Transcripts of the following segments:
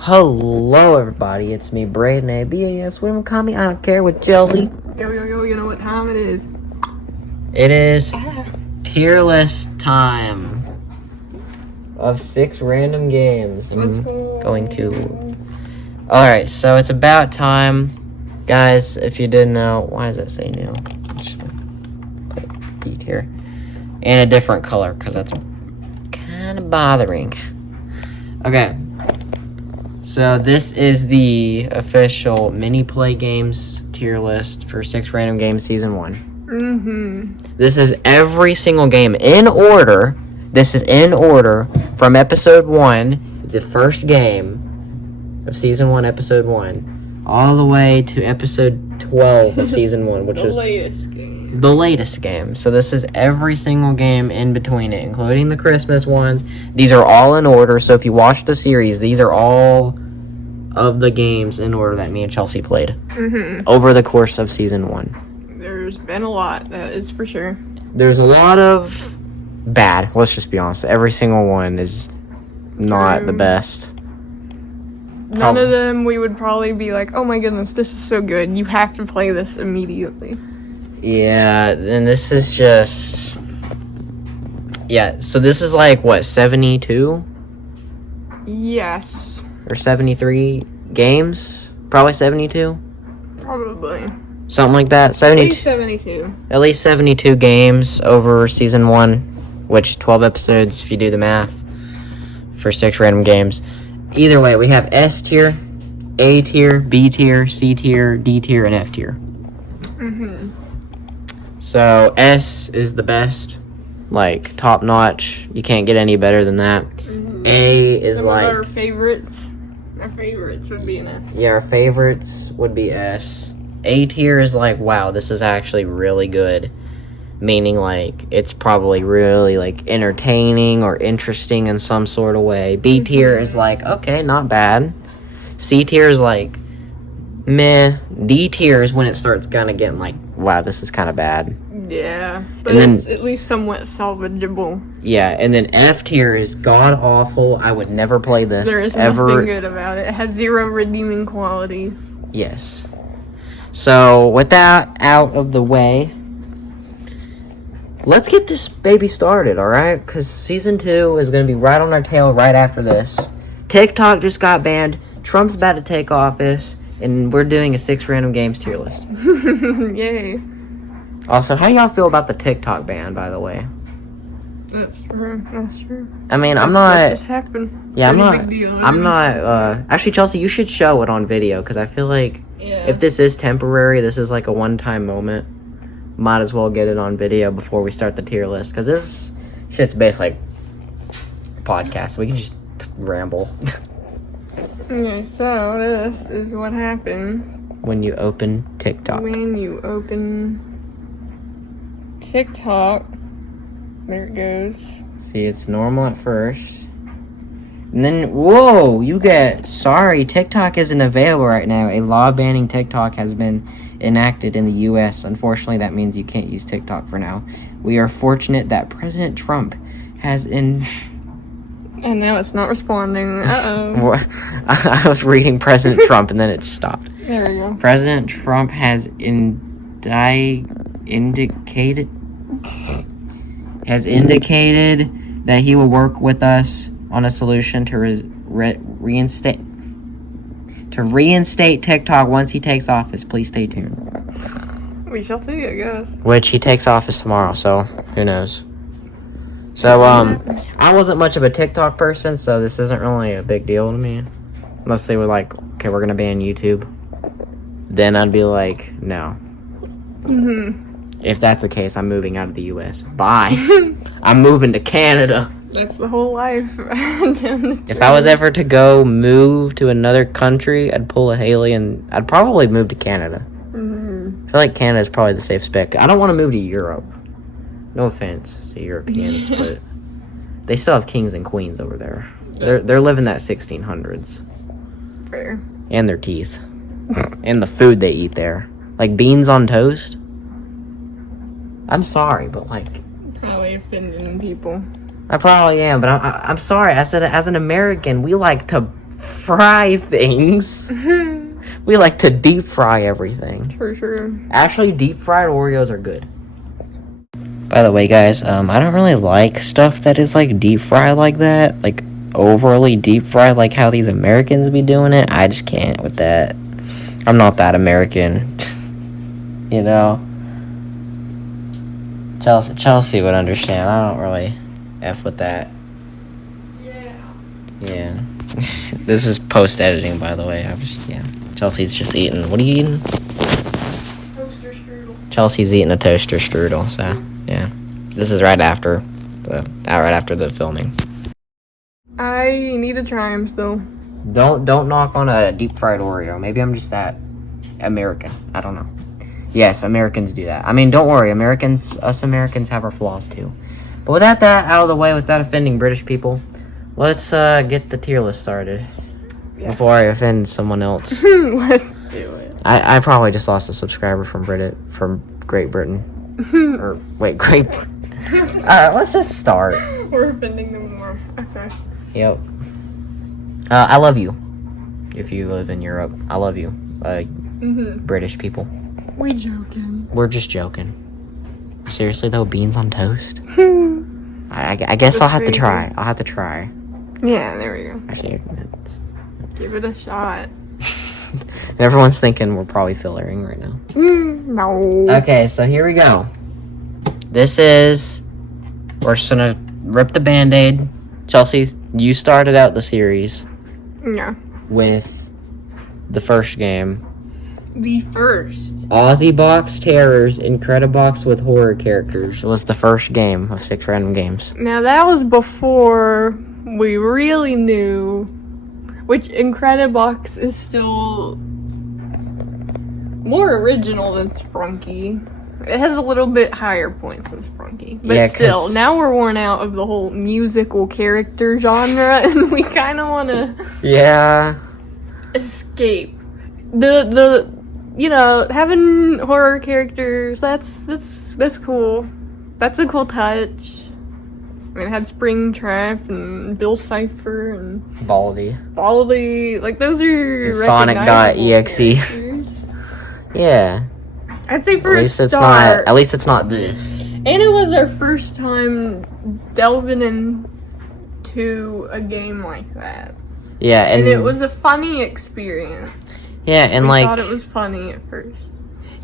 Hello, everybody. It's me, Braden, ABAS. Whatever, call me. I don't care. With Chelsea. Yo, you know what time it is? It is tier list time of 6 random games. I'm going to. Alright, so it's about time. Guys, if you didn't know, why does that say new? Just put D tier. And a different color, because that's kind of bothering. Okay. So this is the official mini play games tier list for 6 random games season 1. This is every single game in order. This is in order from episode 1, the first game of season 1, episode 1, all the way to episode 12 of season 1, which is the latest game. So this is every single game in between it, including the Christmas ones. These are all in order, so if you watch the series, these are all of the games in order that me and Chelsea played over the course of season 1. There's been a lot, that is for sure. There's a lot of bad, let's just be honest. Every single one is not the best. None of them we would probably be like, oh my goodness, this is so good. You have to play this immediately. Yeah, and this is just... Yeah, so this is like, what, 72? Yes. Or 73 games? Probably 72? Probably. Something like that. 72. At least 72. At least 72 games over season 1, which 12 episodes if you do the math for 6 random games. Either way, we have S tier, A tier, B tier, C tier, D tier, and F tier. So S is the best, like top notch. You can't get any better than that. A is Some like of our favorites. Our favorites would be an F. Yeah, our favorites would be S. A tier is like, wow, this is actually really good. Meaning, like, it's probably really, like, entertaining or interesting in some sort of way. B tier is like, okay, not bad. C tier is like, meh. D tier is when it starts kind of getting like, wow, this is kind of bad. Yeah, but And then, it's at least somewhat salvageable. Yeah, and then F tier is god-awful. I would never play this There is ever. nothing good about it. It has 0 redeeming qualities. Yes. So, with that out of the way, let's get this baby started, alright? Because Season 2 is going to be right on our tail right after this. TikTok just got banned. Trump's about to take office. And we're doing a 6 random games tier list. Yay. Also, how do y'all feel about the TikTok ban, by the way? That's true. That's true. I mean, I'm not... That just happened. Yeah, Pretty big deal. I'm not... Actually, Chelsea, you should show it on video. Because I feel like Yeah. if this is temporary, this is like a one-time moment. Might as well get it on video before we start the tier list. Because this shit's basically like a podcast. We can just ramble. Okay, so this is what happens when you open TikTok. when you open TikTok. There it goes. See, it's normal at first. And then, whoa, you get, sorry, TikTok isn't available right now. A law banning TikTok has been enacted in the U.S. Unfortunately, that means you can't use TikTok for now. We are fortunate that President Trump has And now it's not responding. Uh-oh. I was reading President Trump and then it just stopped. There we go. President Trump has indicated that he will work with us on a solution to reinstate TikTok once he takes office. Please stay tuned. We shall see, I guess. Which he takes office tomorrow, so who knows. So, I wasn't much of a TikTok person, so this isn't really a big deal to me. Unless they were like, okay, we're gonna ban YouTube. Then I'd be like, no. If that's the case, I'm moving out of the U.S. Bye. I'm moving to Canada. That's the whole life. If I was ever to go move to another country, I'd pull a Haley and I'd probably move to Canada. I feel like Canada's probably the safe bet. I don't want to move to Europe. No offense to Europeans, but they still have kings and queens over there. They're living that 1600s. Fair. And their teeth. And the food they eat there. Like beans on toast. I'm sorry, but like... Probably offending people. I probably am, but I'm sorry. I said as an American, we like to fry things. We like to deep fry everything. For sure. Actually, deep fried Oreos are good. By the way, guys, I don't really like stuff that is like deep fried like that. Like overly deep fried, like how these Americans be doing it. I just can't with that. I'm not that American. You know? Chelsea would understand. I don't really F with that. Yeah. This is post-editing, by the way. Chelsea's just eating. What are you eating? Toaster strudel. Chelsea's eating a toaster strudel, so, yeah. This is right after the filming. I need to try them still. Don't knock on a deep-fried Oreo. Maybe I'm just that American. I don't know. Yes, Americans do that. I mean, don't worry. Us Americans have our flaws, too. But with that out of the way, without offending British people, let's get the tier list started. Yeah. Before I offend someone else. Let's do it. I probably just lost a subscriber from Great Britain. Or, wait, Great Britain. Alright, let's just start. We're offending them more. Okay. Yep. I love you. If you live in Europe, I love you. British people. We joking. We're just joking. Seriously, though, beans on toast? I guess I'll have to try. Yeah, there we go. Actually, give it a shot. Everyone's thinking we're probably fillering right now. No. Okay, so here we go. We're just gonna rip the Band-Aid. Chelsea, you started out the series. Yeah. With the first game. The first. Ozzybox Terrors Incredibox with horror characters was the first game of 6 random games. Now that was before we really knew, which Incredibox is still more original than Sprunki. It has a little bit higher points than Sprunki. But yeah, still, now we're worn out of the whole musical character genre and we kind of want to escape. Having horror characters, that's cool. That's a cool touch. I mean, it had Springtrap and Bill Cipher and Baldy. Like, those are Sonic.exe. Yeah. I'd say for a start. At least it's not this. And it was our first time delving into a game like that. Yeah, and it was a funny experience. Yeah, and we thought it was funny at first.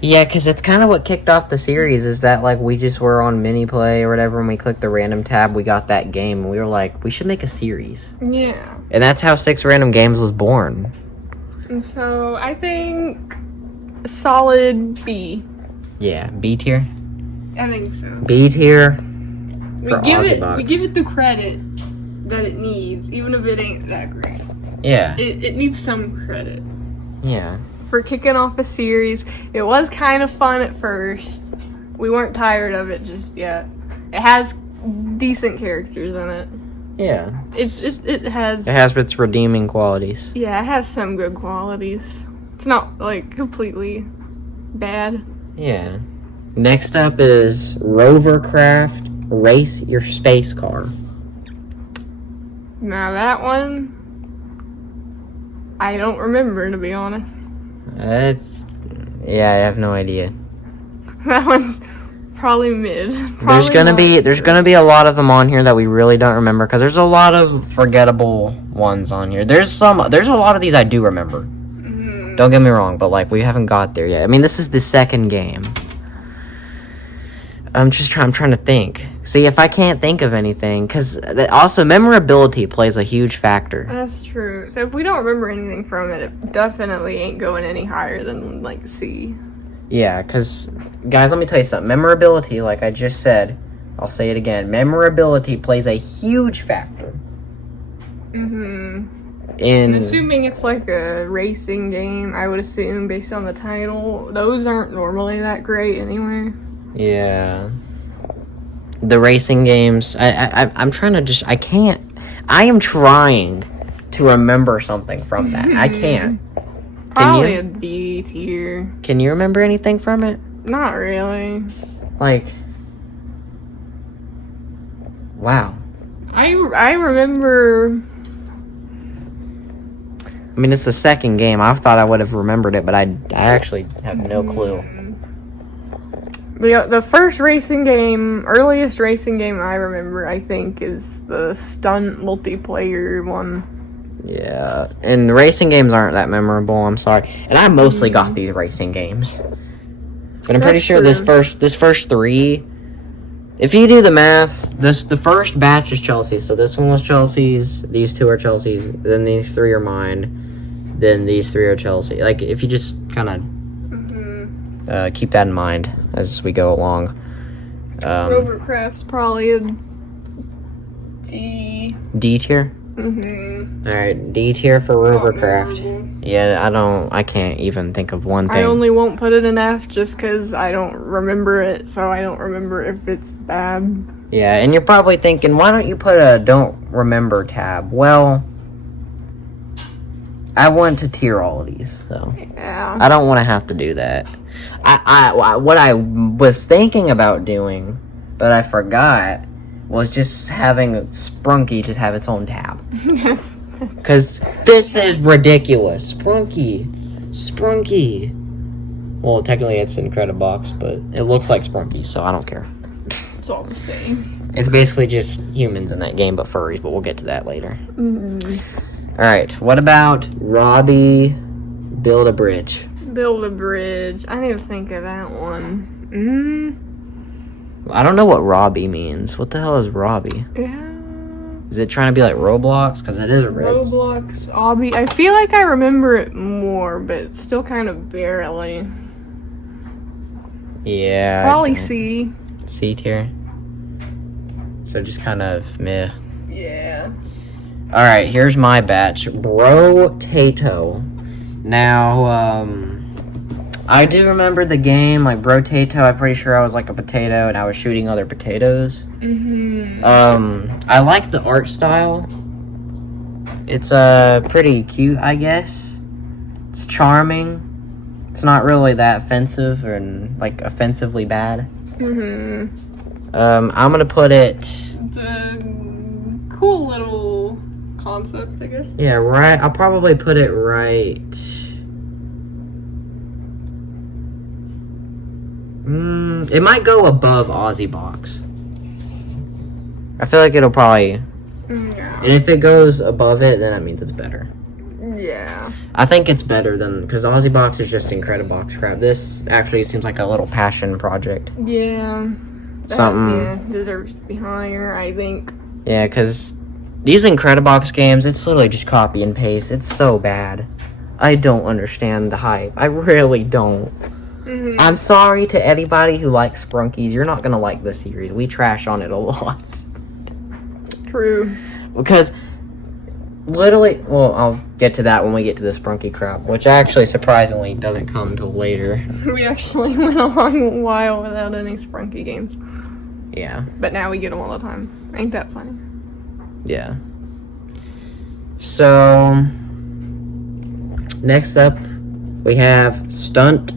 Yeah, because it's kind of what kicked off the series, is that, like, we just were on mini play or whatever, and we clicked the random tab, we got that game, and we were like, we should make a series. Yeah. And that's how 6 Random Games was born. And so, I think a solid B. Yeah, B tier? I think so. B tier we give it the credit that it needs, even if it ain't that great. Yeah. It needs some credit. Yeah. For kicking off a series. It was kind of fun at first. We weren't tired of it just yet. It has decent characters in it. Yeah. It has its redeeming qualities. Yeah, it has some good qualities. It's not, like, completely bad. Yeah. Next up is RoverCraft Race Your Space Car. Now that one, I don't remember, to be honest. I have no idea. That one's probably mid. There's gonna be a lot of them on here that we really don't remember, because there's a lot of forgettable ones on here. There's a lot of these I do remember. Mm-hmm. Don't get me wrong, but like we haven't got there yet. I mean, this is the second game. I'm trying to think. See, if I can't think of anything, because also memorability plays a huge factor. That's true. So if we don't remember anything from it, it definitely ain't going any higher than, like, C. Yeah, because, guys, let me tell you something. Memorability, like I just said, I'll say it again. Memorability plays a huge factor. Mm-hmm. And assuming it's like a racing game, I would assume, based on the title, those aren't normally that great anyway. Yeah. The racing games, I'm trying to I am trying to remember something from that. I can't. Probably a B tier. Can you remember anything from it? Not really. Like, wow. I remember I mean, it's the second game. I thought I would have remembered it, but I actually have no clue. The first racing game, earliest racing game I remember, I think, is the Stunt multiplayer one. Yeah, and racing games aren't that memorable, I'm sorry. And I mostly got these racing games. But I'm pretty sure this first three, if you do the math, the first batch is Chelsea's. So this one was Chelsea's, these two are Chelsea's, then these three are mine, then these three are Chelsea. Like, if you just kind of keep that in mind as we go along. RoverCraft's probably a D tier? Alright, D tier for RoverCraft. Yeah, I can't even think of one thing. I only won't put it in F just because I don't remember it, so I don't remember if it's bad. Yeah, and you're probably thinking, why don't you put a don't remember tab? Well, I want to tier all of these, so yeah. I don't want to have to do that. What I was thinking about doing, but I forgot, was just having Sprunki just have its own tab. Because this is ridiculous. Sprunki. Well, technically it's Incredibox, but it looks like Sprunki, so I don't care. It's all the same. It's basically just humans in that game, but furries, but we'll get to that later. Alright, what about Robbie Build a Bridge? Build a Bridge. I need to think of that one. I don't know what Robbie means. What the hell is Robbie? Yeah. Is it trying to be like Roblox? Because it is a Ritz. Roblox, Obby. I feel like I remember it more, but it's still kind of barely. Yeah. Probably C. C tier. So just kind of meh. Yeah. Alright, here's my batch. Brotato. Now, I do remember the game, like Brotato. I'm pretty sure I was like a potato and I was shooting other potatoes. I like the art style. It's pretty cute, I guess. It's charming. It's not really that offensive or like offensively bad. I'm gonna put it. It's a cool little concept, I guess. Yeah, right. I'll probably put it right. It might go above Ozzybox. I feel like it'll probably. Yeah. And if it goes above it, then that means it's better. Yeah. I think it's better than, because Ozzybox is just Incredibox crap. This actually seems like a little passion project. Yeah. Something. Deserves to be higher, I think. Yeah, because these Incredibox games, it's literally just copy and paste. It's so bad. I don't understand the hype. I really don't. I'm sorry to anybody who likes Sprunkies. You're not gonna like this series. We trash on it a lot. True. Because literally, well, I'll get to that when we get to the Sprunki crap, which actually surprisingly doesn't come until later. We actually went a long while without any Sprunki games. Yeah. But now we get them all the time. Ain't that funny? Yeah. So, next up, we have Stunt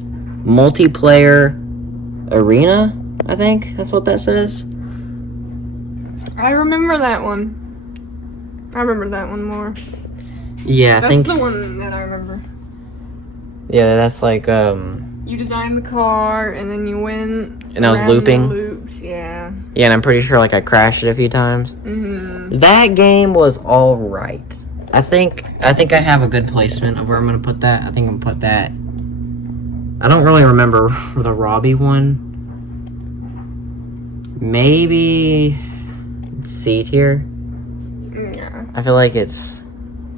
Multiplayer Arena, I think that's what that says. I remember that one. I remember that one more. Yeah, that's the one that I remember. Yeah, that's like, you designed the car, and then you went and I was looping. Loops, yeah. Yeah, and I'm pretty sure like I crashed it a few times. That game was alright. I think I have a good placement of where I'm gonna put that. I think I'm gonna put that. I don't really remember the Robbie one. Maybe C tier. Yeah. I feel like it's.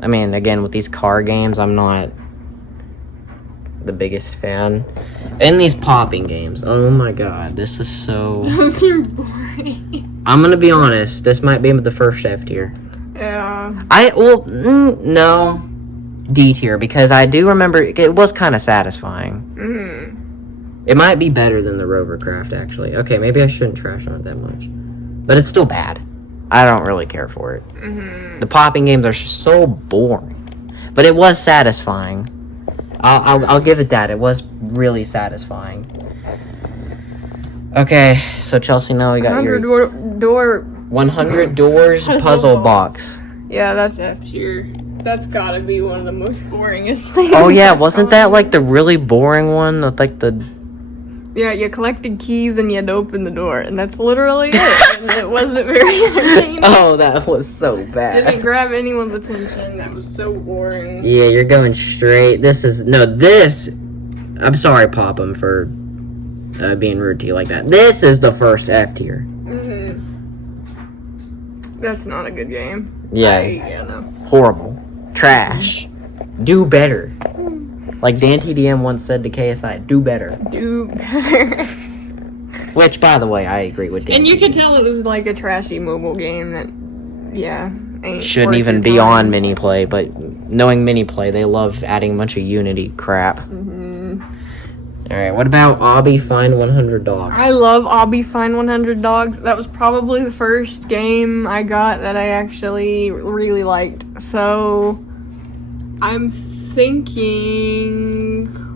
I mean, again, with these car games, I'm not the biggest fan. And these popping games. Oh my god, this is so. Those are boring. I'm gonna be honest. This might be the first F tier. Yeah. No. D tier, because I do remember it was kind of satisfying. It might be better than the RoverCraft, actually. Okay, maybe I shouldn't trash on it that much. But it's still bad. I don't really care for it. The popping games are so boring. But it was satisfying. I'll give it that. It was really satisfying. Okay, so Chelsea, now we got your 100 100 doors puzzle box. Yeah, that's F tier. That's gotta be one of the most boringest things. Oh yeah, wasn't that like the really boring one with like the... Yeah, you collected keys and you had to open the door, and that's literally it. And it wasn't very entertaining. Oh, that was so bad. Didn't grab anyone's attention. That was so boring. Yeah, you're going straight. This is... No, this... I'm sorry, Popham, for being rude to you like that. This is the first F tier. That's not a good game. Yeah. No. Horrible. Trash. Do better. Like Dan TDM once said to KSI, do better. Do better. Which, by the way, I agree with Dan. And you could tell it was like a trashy mobile game that, yeah, ain't shouldn't even be on mini play, but knowing mini play, they love adding a bunch of Unity crap. Alright, what about Obby Find 100 Dogs? I love Obby Find 100 Dogs. That was probably the first game I got that I actually really liked. So, I'm thinking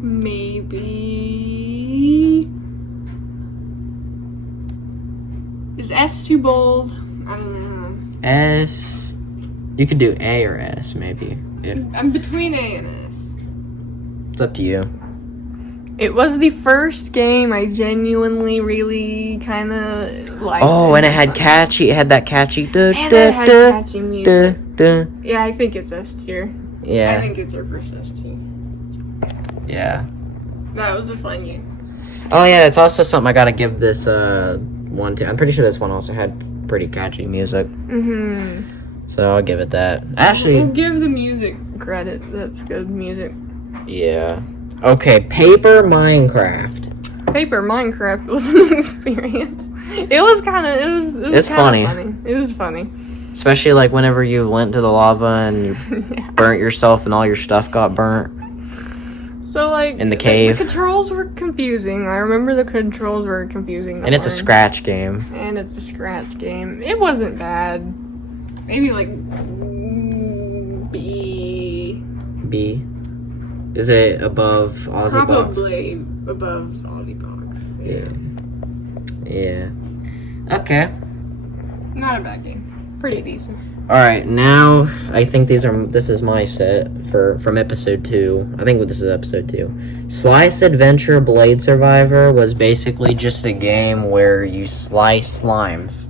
maybe... Is S too bold? I don't know. S... You could do A or S, maybe. I'm between A and S. It's up to you. It was the first game I genuinely really kind of liked. Oh, and it had catchy. It had that catchy. And it had catchy music. Yeah, I think it's S tier. Yeah. I think it's our first S tier. Yeah. That was a fun game. Oh yeah, it's also something I gotta give this one to. I'm pretty sure this one also had pretty catchy music. So I'll give it that. Actually, we'll give the music credit. That's good music. Yeah. Okay, Paper Minecraft. Paper Minecraft was an experience. It was kind of, it's funny. It was funny. Especially like whenever you went to the lava and you burnt yourself and all your stuff got burnt. So like in the cave. The controls were confusing. I remember the controls were confusing. And it's a scratch game. It wasn't bad. Maybe like B. B. Is it above Ozzybox? Probably above Ozzybox. Yeah. Okay. Not a bad game. Pretty decent. Alright, now I think this is my set from episode 2. I think this is episode 2. Slice Adventure Blade Survivor was basically just a game where you slice slimes.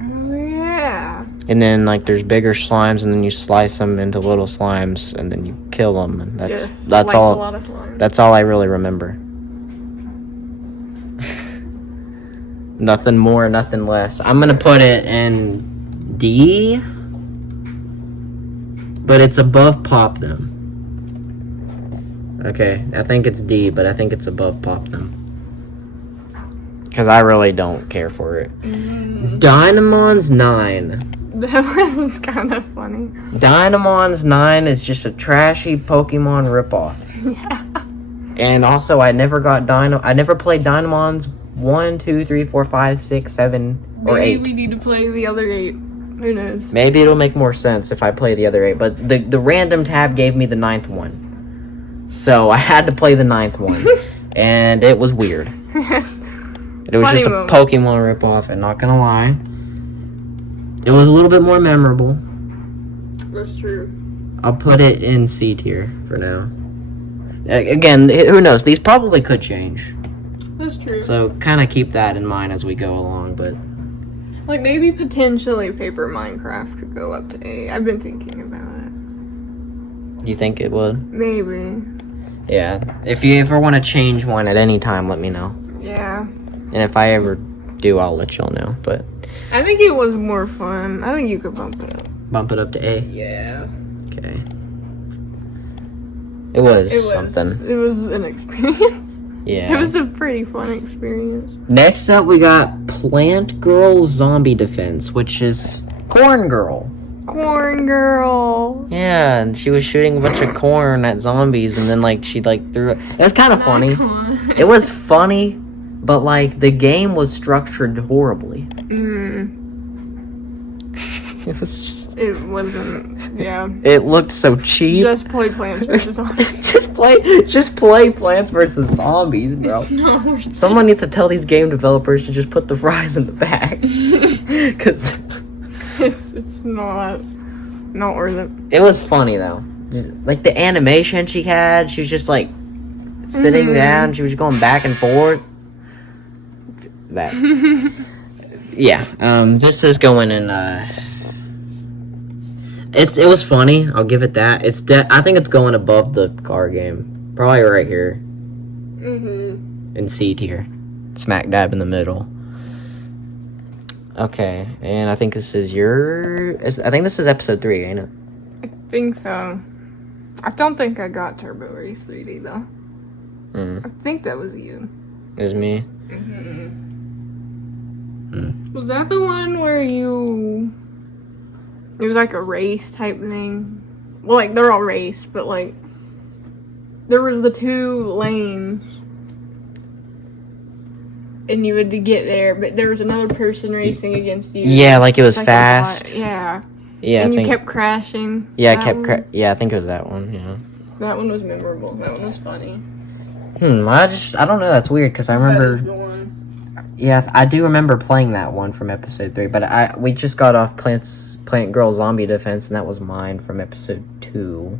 Oh yeah. And then like there's bigger slimes and then you slice them into little slimes and then you kill them and that's all. A lot of slime. That's all I really remember. Nothing more, nothing less. I'm gonna put it in D, but it's above Pop Them. Okay, I think it's D, but I think it's above Pop Them. Because I really don't care for it. Dynamons 9. That was kind of funny. Dynamons 9 is just a trashy Pokemon ripoff. Yeah. And also, I never played Dynamons 1, 2, 3, 4, 5, 6, 7, or 8. Maybe we need to play the other 8. Who knows? Maybe it'll make more sense if I play the other 8. But the random tab gave me the 9th one. So I had to play the 9th one. And it was weird. Yes. It was just a Pokemon ripoff, and not gonna lie, it was a little bit more memorable. That's true. I'll put it in C tier for now. Again, who knows? These probably could change. That's true. So kind of keep that in mind as we go along, but... Like, maybe potentially Paper Minecraft could go up to A. I've been thinking about it. You think it would? Maybe. Yeah. If you ever want to change one at any time, let me know. Yeah. And if I ever do, I'll let y'all know, but... I think it was more fun. I think you could bump it up. Bump it up to A? Yeah. Okay. It was something. It was an experience. Yeah. It was a pretty fun experience. Next up, we got Plant Girl Zombie Defense, which is Corn Girl. Corn Girl. Yeah, and she was shooting a bunch of corn at zombies, and then, like, she, like, threw it. It was kind of funny. It was funny, but, like, the game was structured horribly. It was just... It wasn't... Yeah. It looked so cheap. Just play Plants vs. Zombies. just play Plants vs. Zombies, bro. It's not worth it. Someone needs to tell these game developers to just put the fries in the bag. Because... It's not. not worth it. It was funny though. Just, like the animation she had, she was just like sitting down. She was going back and forth. That. Yeah. This is going in. It was funny. I'll give it that. I think it's going above the car game. Probably right here. In C tier. Smack dab in the middle. Okay, and I think this is I think this is episode 3, ain't it? I think so. I don't think I got Turbo Race 3D though. I think that was you. It was me? Was that the one where it was like a race type thing? Well, like, they're all race, but like, there was the 2 lanes. And you had to get there, but there was another person racing against you. Yeah, like it was like fast. Yeah. Yeah, and you kept crashing. Yeah, I think it was that one, yeah. That one was memorable. That one was funny. I don't know, that's weird, because I remember... That was the one. Yeah, I do remember playing that one from episode 3, but we just got off Plant Girl Zombie Defense, and that was mine from episode 2.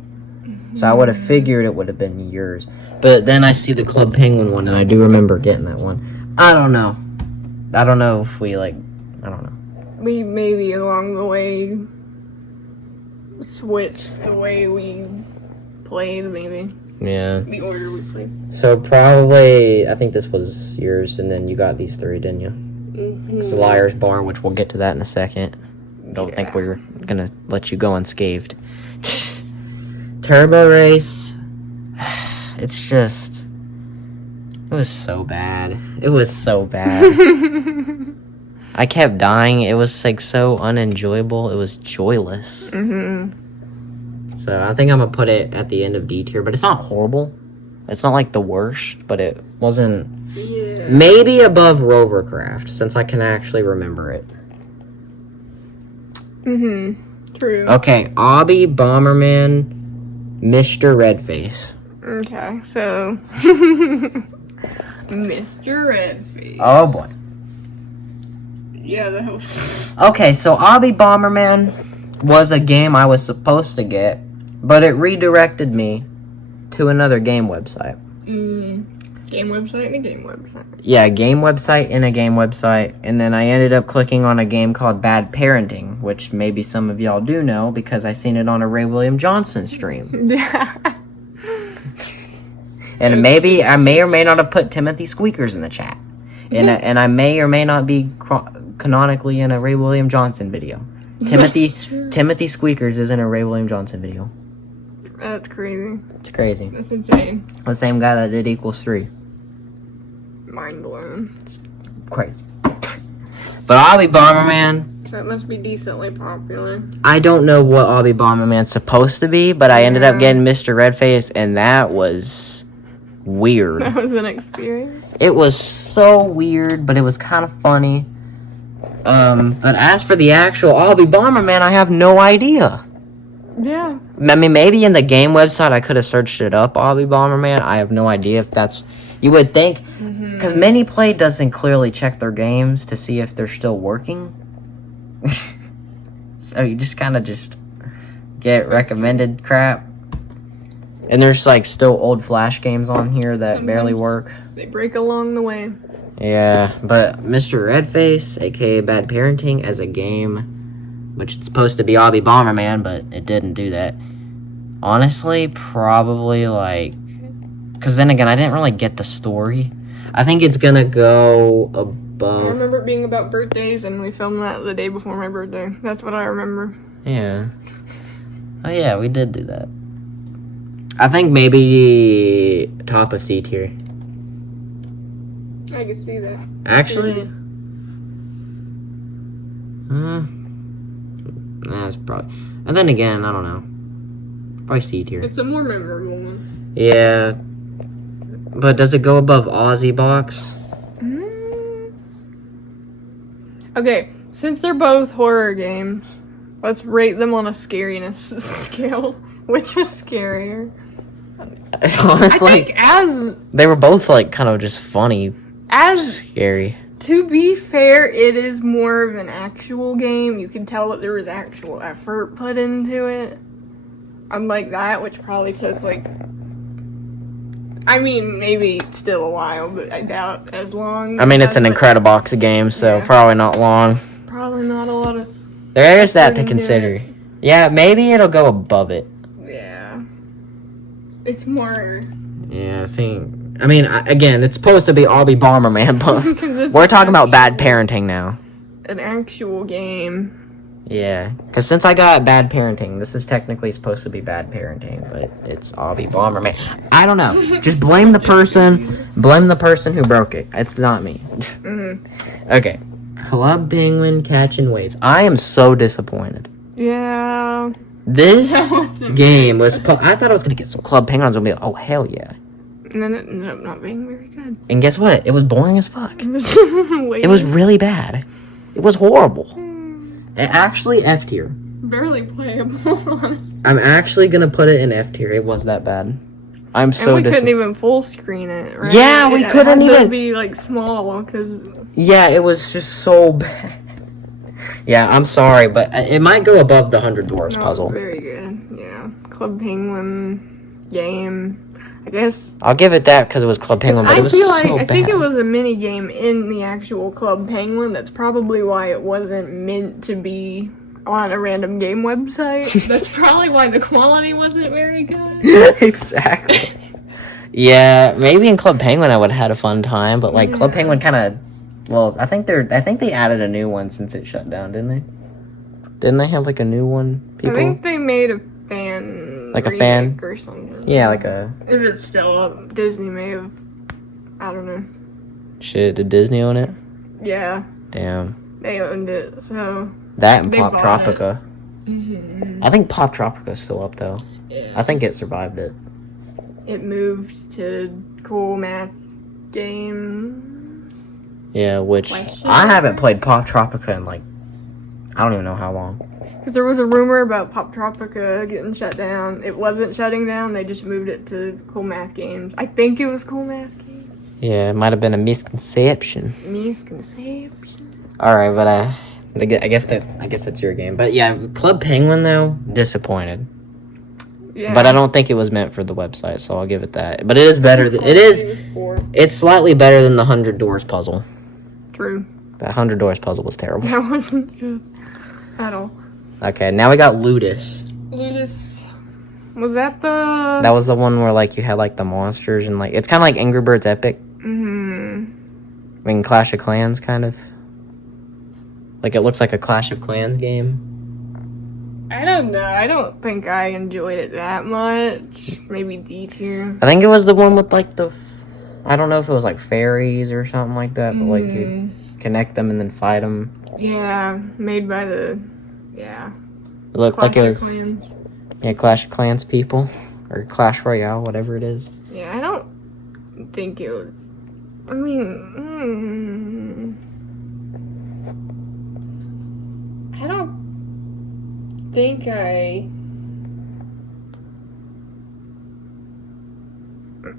So I would have figured it would have been yours. But then I see the Club Penguin one, and I do remember getting that one. I don't know if we, I don't know. We maybe along the way switched the way we played, maybe. Yeah. The order we played. So probably, I think this was yours, and then you got these 3, didn't you? It's the Liar's Bar, which we'll get to that in a second. Don't think we're gonna let you go unscathed. Turbo Race. It's just... It was so bad. It was so bad. I kept dying. It was like so unenjoyable. It was joyless. So I think I'm gonna put it at the end of D tier, but it's not horrible. It's not like the worst, but it wasn't. Yeah. Maybe above RoverCraft, since I can actually remember it. True. Okay, Obby, Bomberman, Mr. Redface. Okay, so Mr. Redface. Oh boy. Yeah, that was. Okay, so Obby Bomberman was a game I was supposed to get, but it redirected me to another game website. Game website and a game website. Yeah, a game website and a game website, and then I ended up clicking on a game called Bad Parenting, which maybe some of y'all do know because I seen it on a Ray William Johnson stream. And maybe I may or may not have put Timothy Squeakers in the chat. And I may or may not be canonically in a Ray William Johnson video. Timothy Squeakers is in a Ray William Johnson video. That's crazy. It's crazy. That's insane. The same guy that did Equals 3. Mind blown. It's crazy. But Obby Bomberman... That must be decently popular. I don't know what Obby Bomberman's supposed to be, but I ended up getting Mr. Redface, and that was weird. That was an experience. It was so weird, but it was kind of funny. But as for the actual Obby Bomberman, I have no idea. Yeah. I mean, maybe in the game website I could have searched it up, Obby Bomberman. I have no idea if that's... You would think... Because Mini Play doesn't clearly check their games to see if they're still working. So you just kind of just get recommended crap. And there's like still old Flash games on here that sometimes barely work. They break along the way. Yeah, but Mr. Redface, aka Bad Parenting, as a game, which is supposed to be Obby Bomberman, but it didn't do that. Honestly, probably like... Because then again, I didn't really get the story. I think it's gonna go above... I remember it being about birthdays, and we filmed that the day before my birthday. That's what I remember. Yeah. Oh yeah, we did do that. I think maybe top of C tier. I can see that. Actually... That's probably... And then again, I don't know. Probably C tier. It's a more memorable one. Yeah. But does it go above Ozzybox? Okay, since they're both horror games, let's rate them on a scariness scale. Which was scarier? Honestly, I think as... They were both, like, kind of just funny. Scary. To be fair, it is more of an actual game. You can tell that there was actual effort put into it. Unlike that, which probably took like... I mean, maybe still a while, but I doubt as long. I mean, it's an Incredibox game, so probably not long. Probably not a lot of... There is that to consider. Yeah, maybe it'll go above it. Yeah. It's more... Yeah, I mean, again, it's supposed to be Obby Bomberman, but we're talking about bad parenting now. An actual game. Yeah, because since I got bad parenting, this is technically supposed to be bad parenting, but it's Obby Bomberman. I don't know. Just blame the person. Blame the person who broke it. It's not me. Okay. Club Penguin Catching Waves. I am so disappointed. Yeah. This game was... I thought I was going to get some Club Penguins and be like, oh, hell yeah. And then it ended up not being very good. And guess what? It was boring as fuck. It was really bad. It was horrible. It actually F tier. Barely playable, honestly. I'm actually going to put it in F tier. It was that bad. I'm so disappointed. We couldn't even full screen it, right? Yeah, we couldn't even... It had to be, like, small, because... Yeah, it was just so bad. Yeah, I'm sorry, but it might go above the 100 Dwarfs puzzle. Very good, yeah. Club Penguin game, I guess. I'll give it that because it was Club Penguin, but it was so bad. I think it was a mini game in the actual Club Penguin. That's probably why it wasn't meant to be on a random game website. That's probably why the quality wasn't very good. Exactly. Yeah, maybe in Club Penguin I would have had a fun time, but like Club Penguin kind of... Well, I think they added a new one since it shut down, didn't they? Didn't they have like a new one? People? I think they made a fan, like a fan or something. Yeah, like a. If it's still up, Disney may have. I don't know. Shit, did Disney own it? Yeah. Damn. They owned it, so. That and Pop Tropica. I think Pop Tropica's still up though. Yeah. I think it survived it. It moved to Cool Math Games. Yeah, which I haven't played Pop Tropica in like, I don't even know how long. Because there was a rumor about Pop Tropica getting shut down. It wasn't shutting down, they just moved it to Cool Math Games. I think it was Cool Math Games. Yeah, it might have been a misconception. Alright, but I guess that's your game. But yeah, Club Penguin though, disappointed. Yeah. But I don't think it was meant for the website, so I'll give it that. But it is better. It's slightly better than the 100 Doors puzzle. True. That 100 Doors puzzle was terrible. That wasn't good at all. Okay, now we got Ludus. Ludus. Was that the... That was the one where, like, you had, like, the monsters and, like... It's kind of like Angry Birds Epic. I mean, Clash of Clans, kind of. Like, it looks like a Clash of Clans game. I don't know. I don't think I enjoyed it that much. Maybe D tier. I think it was the one with, like, the... I don't know if it was, like, fairies or something like that, but, like, you connect them and then fight them. Yeah, made by the... Yeah. It looked Clash like it was... Clans. Yeah, Clash of Clans people. Or Clash Royale, whatever it is. Yeah, I don't think it was... I mean... I don't think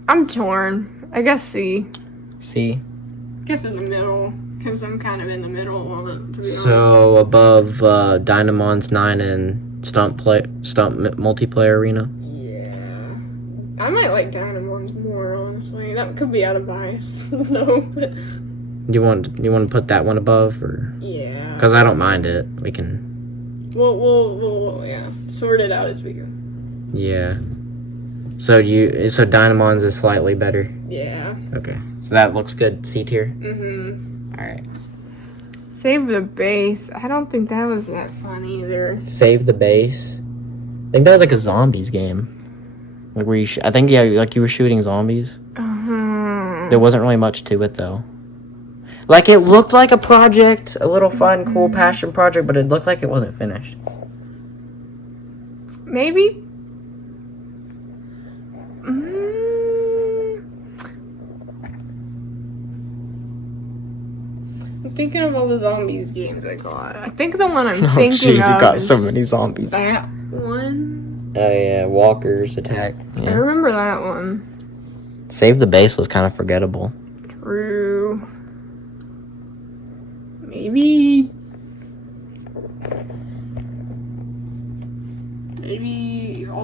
I'm torn. I guess C. C? I guess in the middle. Because I'm kind of in the middle of it, to be honest. So, above Dynamons 9 and Stunt Multiplayer Arena? Yeah. I might like Dynamons more, honestly. That could be out of bias. No, but... Do you want to put that one above, or? Yeah. Because I don't mind it. We can... We'll sort it out as we go. Yeah. So Dynamons is slightly better? Yeah. Okay. So that looks good. C tier? Alright. Save the Base. I don't think that was that fun either. Save the Base? I think that was like a zombies game. Like where I think, yeah, like you were shooting zombies. There wasn't really much to it though. Like, it looked like a project, a little fun, cool passion project, but it looked like it wasn't finished. Maybe? I'm thinking of all the zombies games I got. I think the one I'm thinking of you got so many zombies. That one? Oh, yeah, Walker's Attack. Yeah. I remember that one. Save the Base was kind of forgettable. True.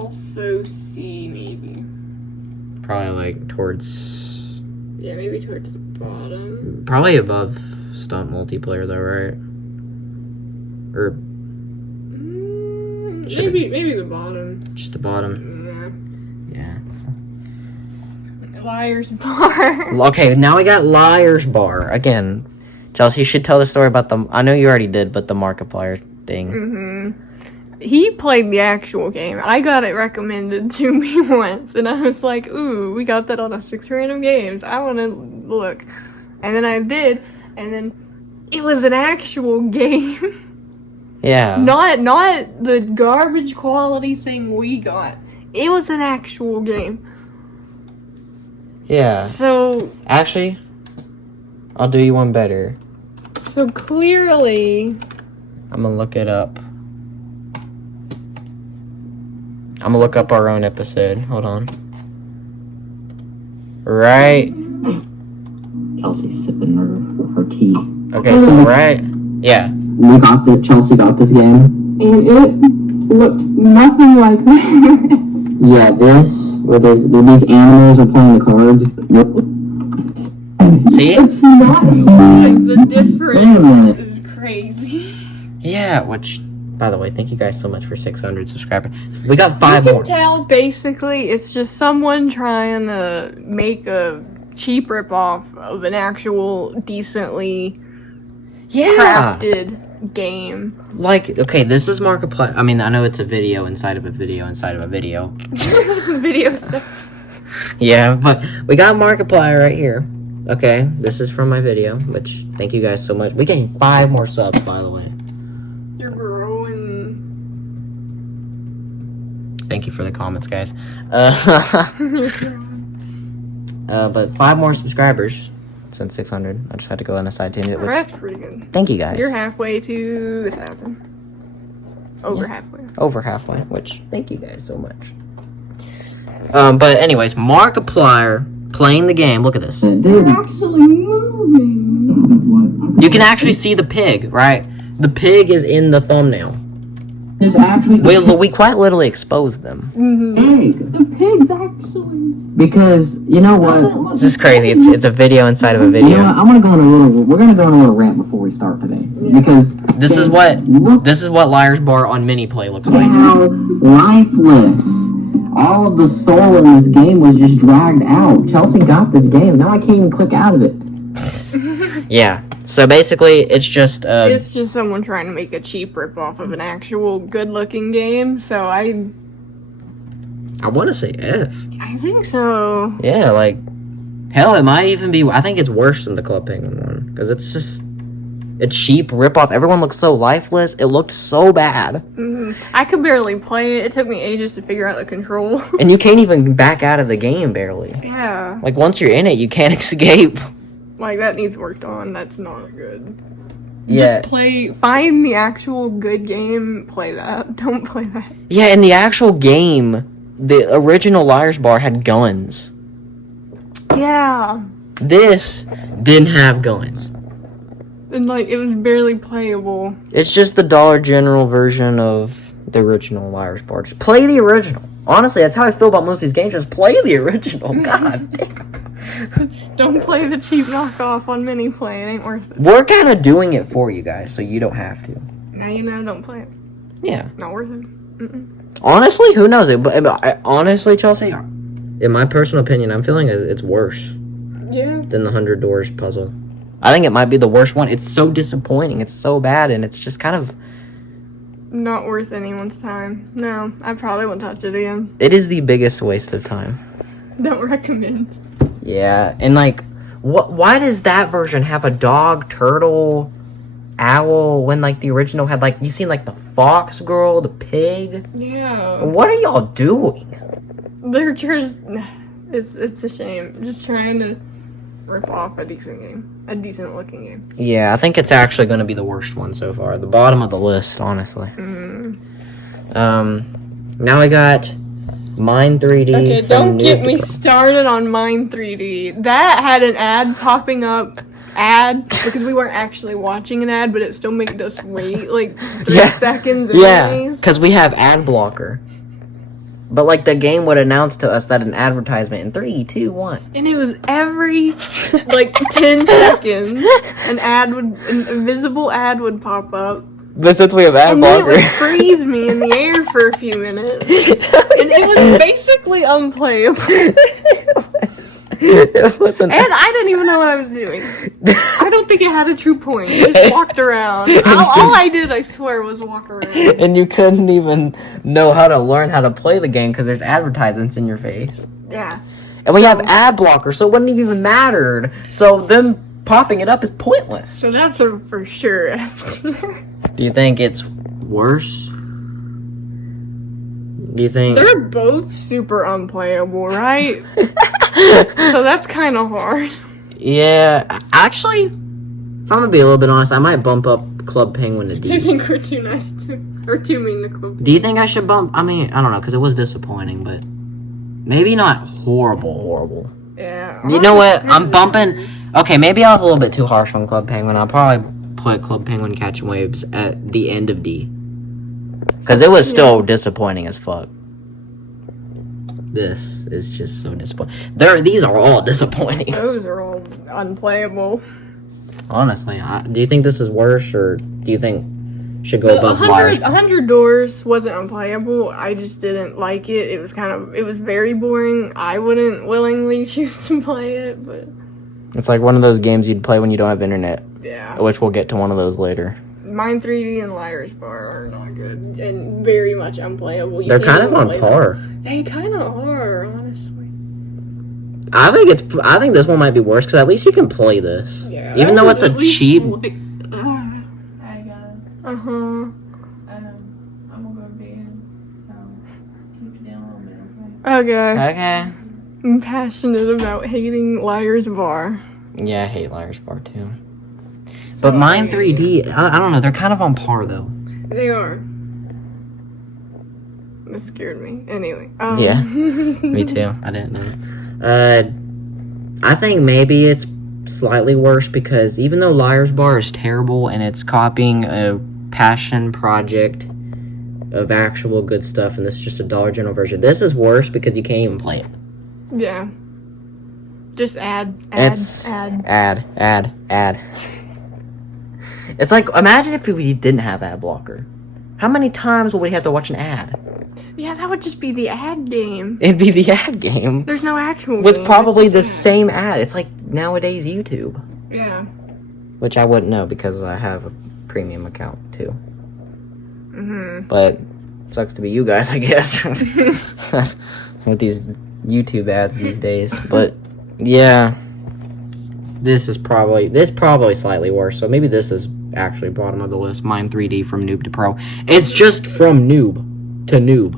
also C, maybe. Probably like towards... Yeah, maybe towards the bottom. Probably above Stunt multiplayer though, right? Or... maybe the bottom. Just the bottom? Yeah. Liar's Bar. Okay, now we got Liar's Bar. Again, Chelsea, you should tell the story about the... I know you already did, but the Markiplier thing. He played the actual game. I got it recommended to me once, and I was like, ooh, we got that on a 6 Random Games. I want to look. And then I did, and then it was an actual game. Yeah. Not the garbage quality thing we got. It was an actual game. Yeah. So... Actually, I'll do you one better. So clearly... I'm gonna look it up. I'm gonna look up our own episode. Hold on. Right. Chelsea's sipping her tea. Okay, so right. Yeah. Chelsea got this game. And it looked nothing like that. Yeah, where these animals are playing the cards. See? It's not like the difference is crazy. Yeah, which, by the way, thank you guys so much for 600 subscribers. We got 5 more. You can tell, basically, it's just someone trying to make a cheap ripoff of an actual decently crafted game. Like, okay, this is Markiplier. I mean, I know it's a video inside of a video inside of a video. Video stuff. Yeah, but we got Markiplier right here. Okay, this is from my video, which, thank you guys so much. We gained 5 more subs, by the way. You're growing. Thank you for the comments, guys. But 5 more subscribers since 600. I just had to go on a side tangent. Which, that's pretty good. thank you guys. You're halfway to 1,000. Halfway. Over halfway, which, thank you guys so much. But anyways, Markiplier playing the game. Look at this. They're actually moving. You can actually see the pig, right? The pig is in the thumbnail. There's actually... We quite literally exposed them. Pig. The pig's actually... Because, you know what? This is crazy. It's a video inside of a video. You know what? We're gonna go on a little rant before we start today. Because... This is what Liar's Bar on mini play looks like. How lifeless. All of the soul in this game was just dragged out. Chelsea got this game. Now I can't even click out of it. Yeah. So basically, it's just someone trying to make a cheap ripoff of an actual good-looking game. So I want to say F. I think so. Yeah, like, hell, it might even be. I think it's worse than the Club Penguin one because it's just a cheap ripoff. Everyone looks so lifeless. It looked so bad. I could barely play it. It took me ages to figure out the control. And you can't even back out of the game barely. Yeah. Like once you're in it, you can't escape. Like, that needs worked on. That's not good. Yeah. Just find the actual good game, play that. Don't play that. Yeah, in the actual game, the original Liar's Bar had guns. Yeah. This didn't have guns. And, like, it was barely playable. It's just the Dollar General version of the original Liar's Bar. Just play the original. Honestly, that's how I feel about most of these games. Just play the original. God damn. Don't play the cheap knockoff on mini play. It ain't worth it. We're kind of doing it for you guys, so you don't have to. Now you know, don't play it. Yeah. Not worth it. Honestly, who knows it? But honestly, Chelsea, in my personal opinion, I'm feeling it's worse than the 100 Doors puzzle. I think it might be the worst one. It's so disappointing. It's so bad, and it's just kind of... Not worth anyone's time. No, I probably won't touch it again. It is the biggest waste of time. Don't recommend. Yeah, and like, why does that version have a dog, turtle, owl, when like the original had like, you seen like the fox girl, the pig? Yeah. What are y'all doing? They're just, it's a shame. Just trying to rip off a decent game. A decent looking game. Yeah, I think it's actually going to be the worst one so far. The bottom of the list, honestly. Now I got Mine 3D. Okay, don't get me started on Mine 3D. That had an ad popping up. Because we weren't actually watching an ad, but it still made us wait like 3 seconds anyways. Yeah, because we have ad blocker. But like the game would announce to us that an advertisement in 3, 2, 1. And it was every like 10 seconds an invisible ad would pop up. But since we have ad And then it blocker. would freeze me in the air for a few minutes. And it was basically unplayable. It wasn't. And I didn't even know what I was doing. I don't think it had a true point. It just walked around. All I did, I swear, was walk around. And you couldn't even know how to learn how to play the game because there's advertisements in your face. Yeah. And we have ad blocker, so it wouldn't have even mattered. So them popping it up is pointless. So that's a for sure F tier. Do you think it's worse? Do you think They're both super unplayable, right? So that's kind of hard. Yeah, actually, if I'm gonna be a little bit honest, I might bump up Club Penguin to D. I think we're too nice to, or too mean to Club. Do you think I should bump? I mean, I don't know, because it was disappointing, but maybe not horrible. Yeah. You know what? I'm bumping. Okay, maybe I was a little bit too harsh on Club Penguin. I'll probably put Club Penguin Catching Waves at the end of D. Because it was still disappointing as fuck. This is just so disappointing. These are all disappointing. Those are all unplayable. Honestly, do you think this is worse, or do you think should go above Liars? 100 Doors wasn't unplayable. I just didn't like it. It was very boring. I wouldn't willingly choose to play it, but It's like one of those games you'd play when you don't have internet. yeah. Which we'll get to one of those later. Mine 3D and Liar's Bar are not good and very much unplayable. They're kind of on par. They kind of are, honestly. I think this one might be worse because at least you can play this. Yeah. Even though it's a cheap. I got it. Uh-huh. I'm gonna go to bed, so keep it down a little bit, okay? Okay. Okay. I'm passionate about hating Liar's Bar. Yeah, I hate Liar's Bar too. But mine 3D, I don't know. They're kind of on par though. They are. That scared me. Anyway. Yeah. Me too. I didn't know. I think maybe it's slightly worse because even though Liar's Bar is terrible and it's copying a passion project of actual good stuff, and this is just a Dollar General version, this is worse because you can't even play it. Yeah. Just add. It's like, imagine if we didn't have ad blocker. How many times would we have to watch an ad? Yeah, that would just be the ad game. It'd be the ad game. There's no actual With game. probably the same ad. It's like nowadays YouTube. Yeah. Which I wouldn't know because I have a premium account too. Mm-hmm. But sucks to be you guys, I guess. With these YouTube ads these days. But yeah. This probably slightly worse. So maybe this is actually bottom of the list. Mine 3D from noob to pro. It's just from noob to noob.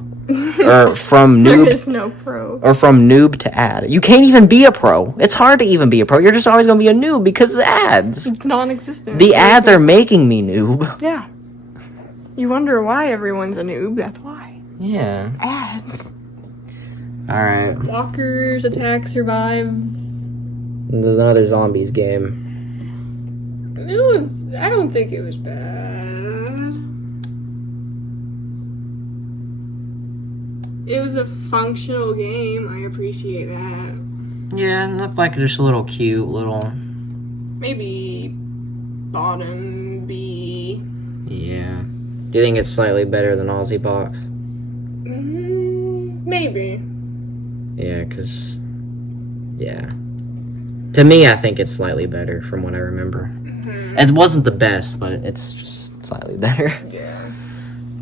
Or from noob. There is no pro. Or from noob to ad. You can't even be a pro. It's hard to even be a pro. You're just always going to be a noob because of the ads. It's non-existent. The ads are making me noob. Yeah. You wonder why everyone's a noob. That's why. Yeah. Ads. Alright. Walkers, attack, survive. There's another zombies game. I don't think it was bad. It was a functional game. I appreciate that. Yeah, it looked like just a little cute little... Maybe bottom B. Yeah. Do you think it's slightly better than Ozzybox? Maybe. Yeah, because... Yeah. To me, I think it's slightly better from what I remember. It wasn't the best, but it's just slightly better. Yeah.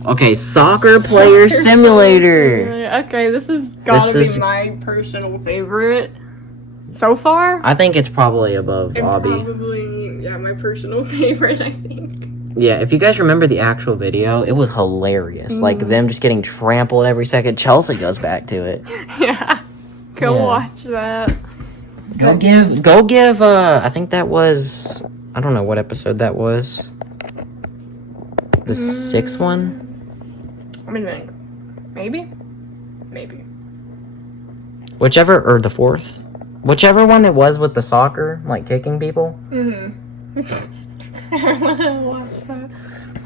Okay, Soccer Player Simulator. Okay, this has gotta be my personal favorite so far. I think it's probably above And Obby. probably, yeah, my personal favorite, I think. Yeah, if you guys remember the actual video, it was hilarious. Like, them just getting trampled every second. Chelsea goes back to it. Yeah. Go watch that. Go give, I think that was, I don't know what episode that was. The 6th one? Let me think. Maybe? Maybe. Whichever, or the 4th. Whichever one it was with the soccer, like kicking people. I wanna watch that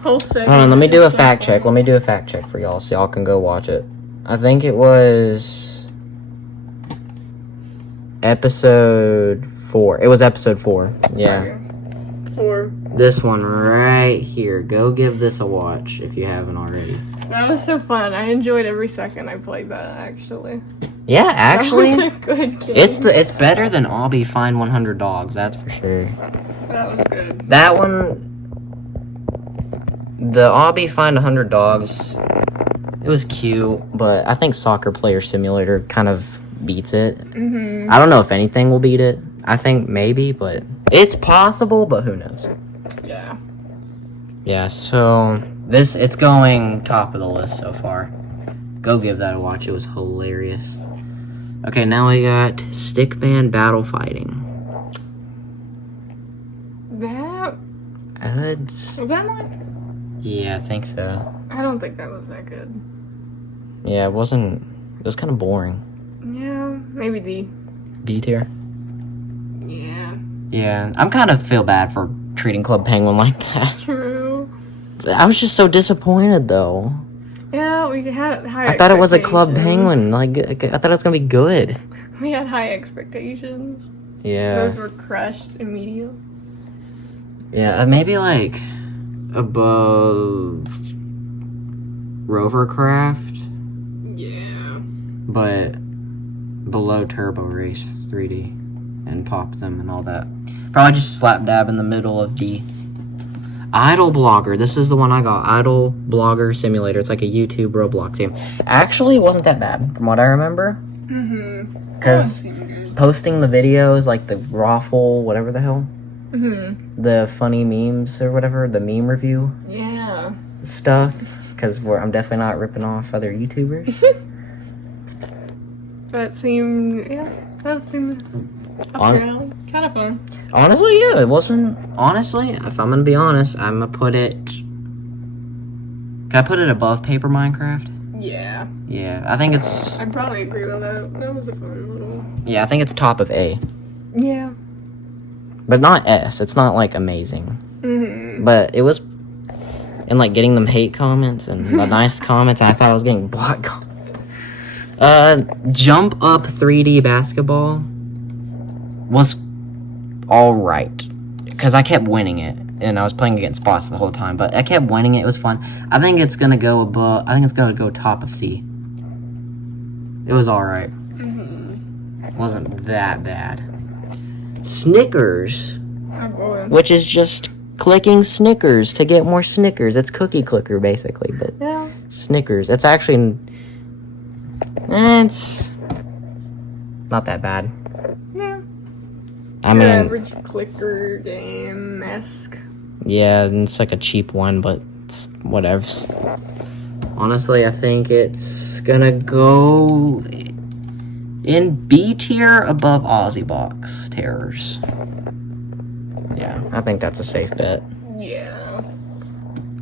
whole segment. Hold on, let me do a fact check. Let me do a fact check for y'all so y'all can go watch it. I think it was episode 4. It was episode 4. Yeah. Okay. 4. This one right here. Go give this a watch if you haven't already. That was so fun. I enjoyed every second I played that, actually. Yeah, actually, that was a good game. it's better than Obby Find 100 Dogs. That's for sure. That was good. That one, the Obby Find 100 Dogs, it was cute, but I think Soccer Player Simulator kind of beats it. I don't know if anything will beat it. I think maybe, but it's possible, but who knows? Yeah. Yeah, so it's going top of the list so far. Go give that a watch. It was hilarious. Okay, now we got Stickman Battle Fighting. That... Was that mine? Yeah, I think so. I don't think that was that good. Yeah, it was kind of boring. Yeah, maybe D. B tier? Yeah. Yeah, I'm kind of feel bad for treating Club Penguin like that. True. I was just so disappointed, though. Yeah, we had high I thought it was a Club expectations. Penguin. Like, I thought it was gonna be good. We had high expectations. Yeah. Those were crushed immediately. Yeah, maybe like above RoverCraft, Yeah. but below Turbo Race 3D and Pop Them and all that. Probably just slap dab in the middle of D. Idle Blogger. This is the one I got. Idle Blogger Simulator. It's like a YouTube Roblox game. Actually, it wasn't that bad from what I remember. Because posting the videos, like the raffle, whatever the hell, the funny memes or whatever, the meme review Yeah. stuff. Because I'm definitely not ripping off other YouTubers. That seemed up around. Kind of fun. Honestly, yeah, it wasn't. Honestly, if I'm gonna be honest, I'm gonna put it. Can I put it above Paper Minecraft? Yeah. Yeah, I think it's. I'd probably agree with that. That was a fun little... Yeah, I think it's top of A. Yeah. But not S. It's not like amazing. But it was. And like getting them hate comments and the nice comments, and I thought I was getting block comments. Jump Up 3D Basketball was alright. Because I kept winning it. And I was playing against bots the whole time. But I kept winning it. It was fun. I think it's going to go above... I think it's going to go top of C. It was alright. It wasn't that bad. Snickers. Oh, boy. Which is just clicking Snickers to get more Snickers. It's Cookie Clicker, basically. But Yeah. Snickers. It's actually... It's... not that bad. Yeah. I mean... average clicker game-esque. Yeah, and it's like a cheap one, but it's whatevs. Honestly, I think it's gonna go in B tier above Ozzybox Terrors. Yeah, I think that's a safe bet. Yeah.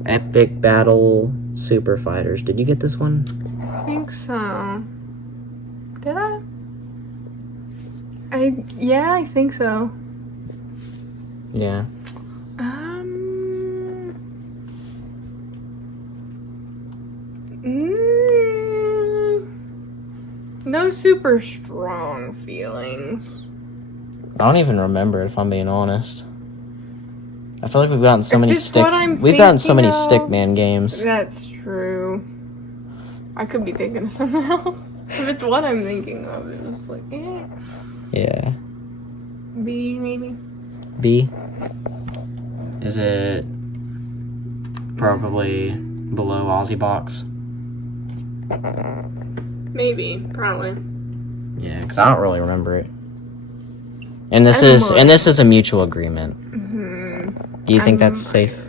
Epic Battle Super Fighters. Did you get this one? I think so. Did I? Yeah, I think so. Yeah. No super strong feelings. I don't even remember it, if I'm being honest. I feel like we've gotten so many thinking of- Stickman games. That's true. I could be thinking of something else. If it's what I'm thinking of, it was like, eh. Yeah. B, maybe? B? Is it probably below Ozzybox? Maybe, probably. Yeah, because I don't really remember it. And this is a mutual agreement. Do you think that's safe?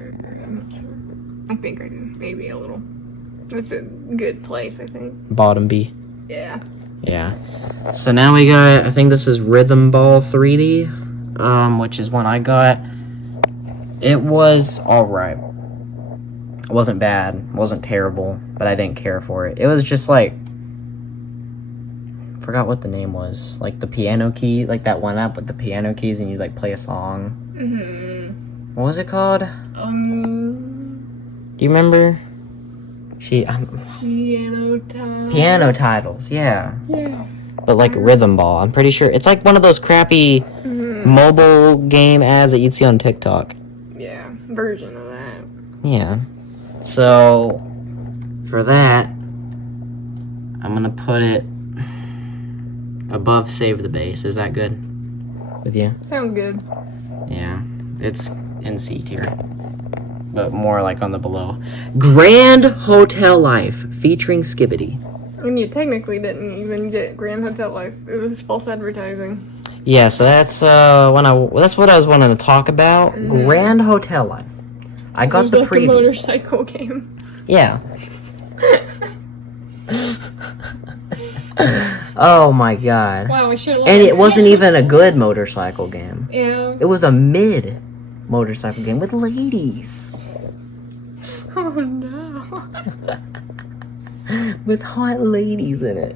I think I do. Maybe a little. It's a good place, I think. Bottom B. Yeah. Yeah. So now we got, I think this is Rhythm Ball 3D, which is one I got. It was alright. It wasn't bad. It wasn't terrible, but I didn't care for it. It was just like, I forgot what the name was. Like the piano key, like that one app with the piano keys and you like play a song. What was it called? Do you remember? Piano titles, yeah. Yeah. But like Rhythm Ball, I'm pretty sure it's like one of those crappy mobile game ads that you'd see on TikTok. Yeah, version of that. Yeah. So for that, I'm gonna put it above Save the Base. Is that good with you? Sounds good. Yeah, it's in C tier, but more like on the below. Grand Hotel Life featuring Skibity. And you technically didn't even get Grand Hotel Life. It was false advertising. Yeah, so that's that's what I was wanting to talk about. Grand Hotel Life. I got the like preview. A motorcycle game. Yeah. Oh my god. Wow, I should have. And it wasn't even a good motorcycle game. Yeah. It was a mid motorcycle game with ladies. Oh no. With hot ladies in it.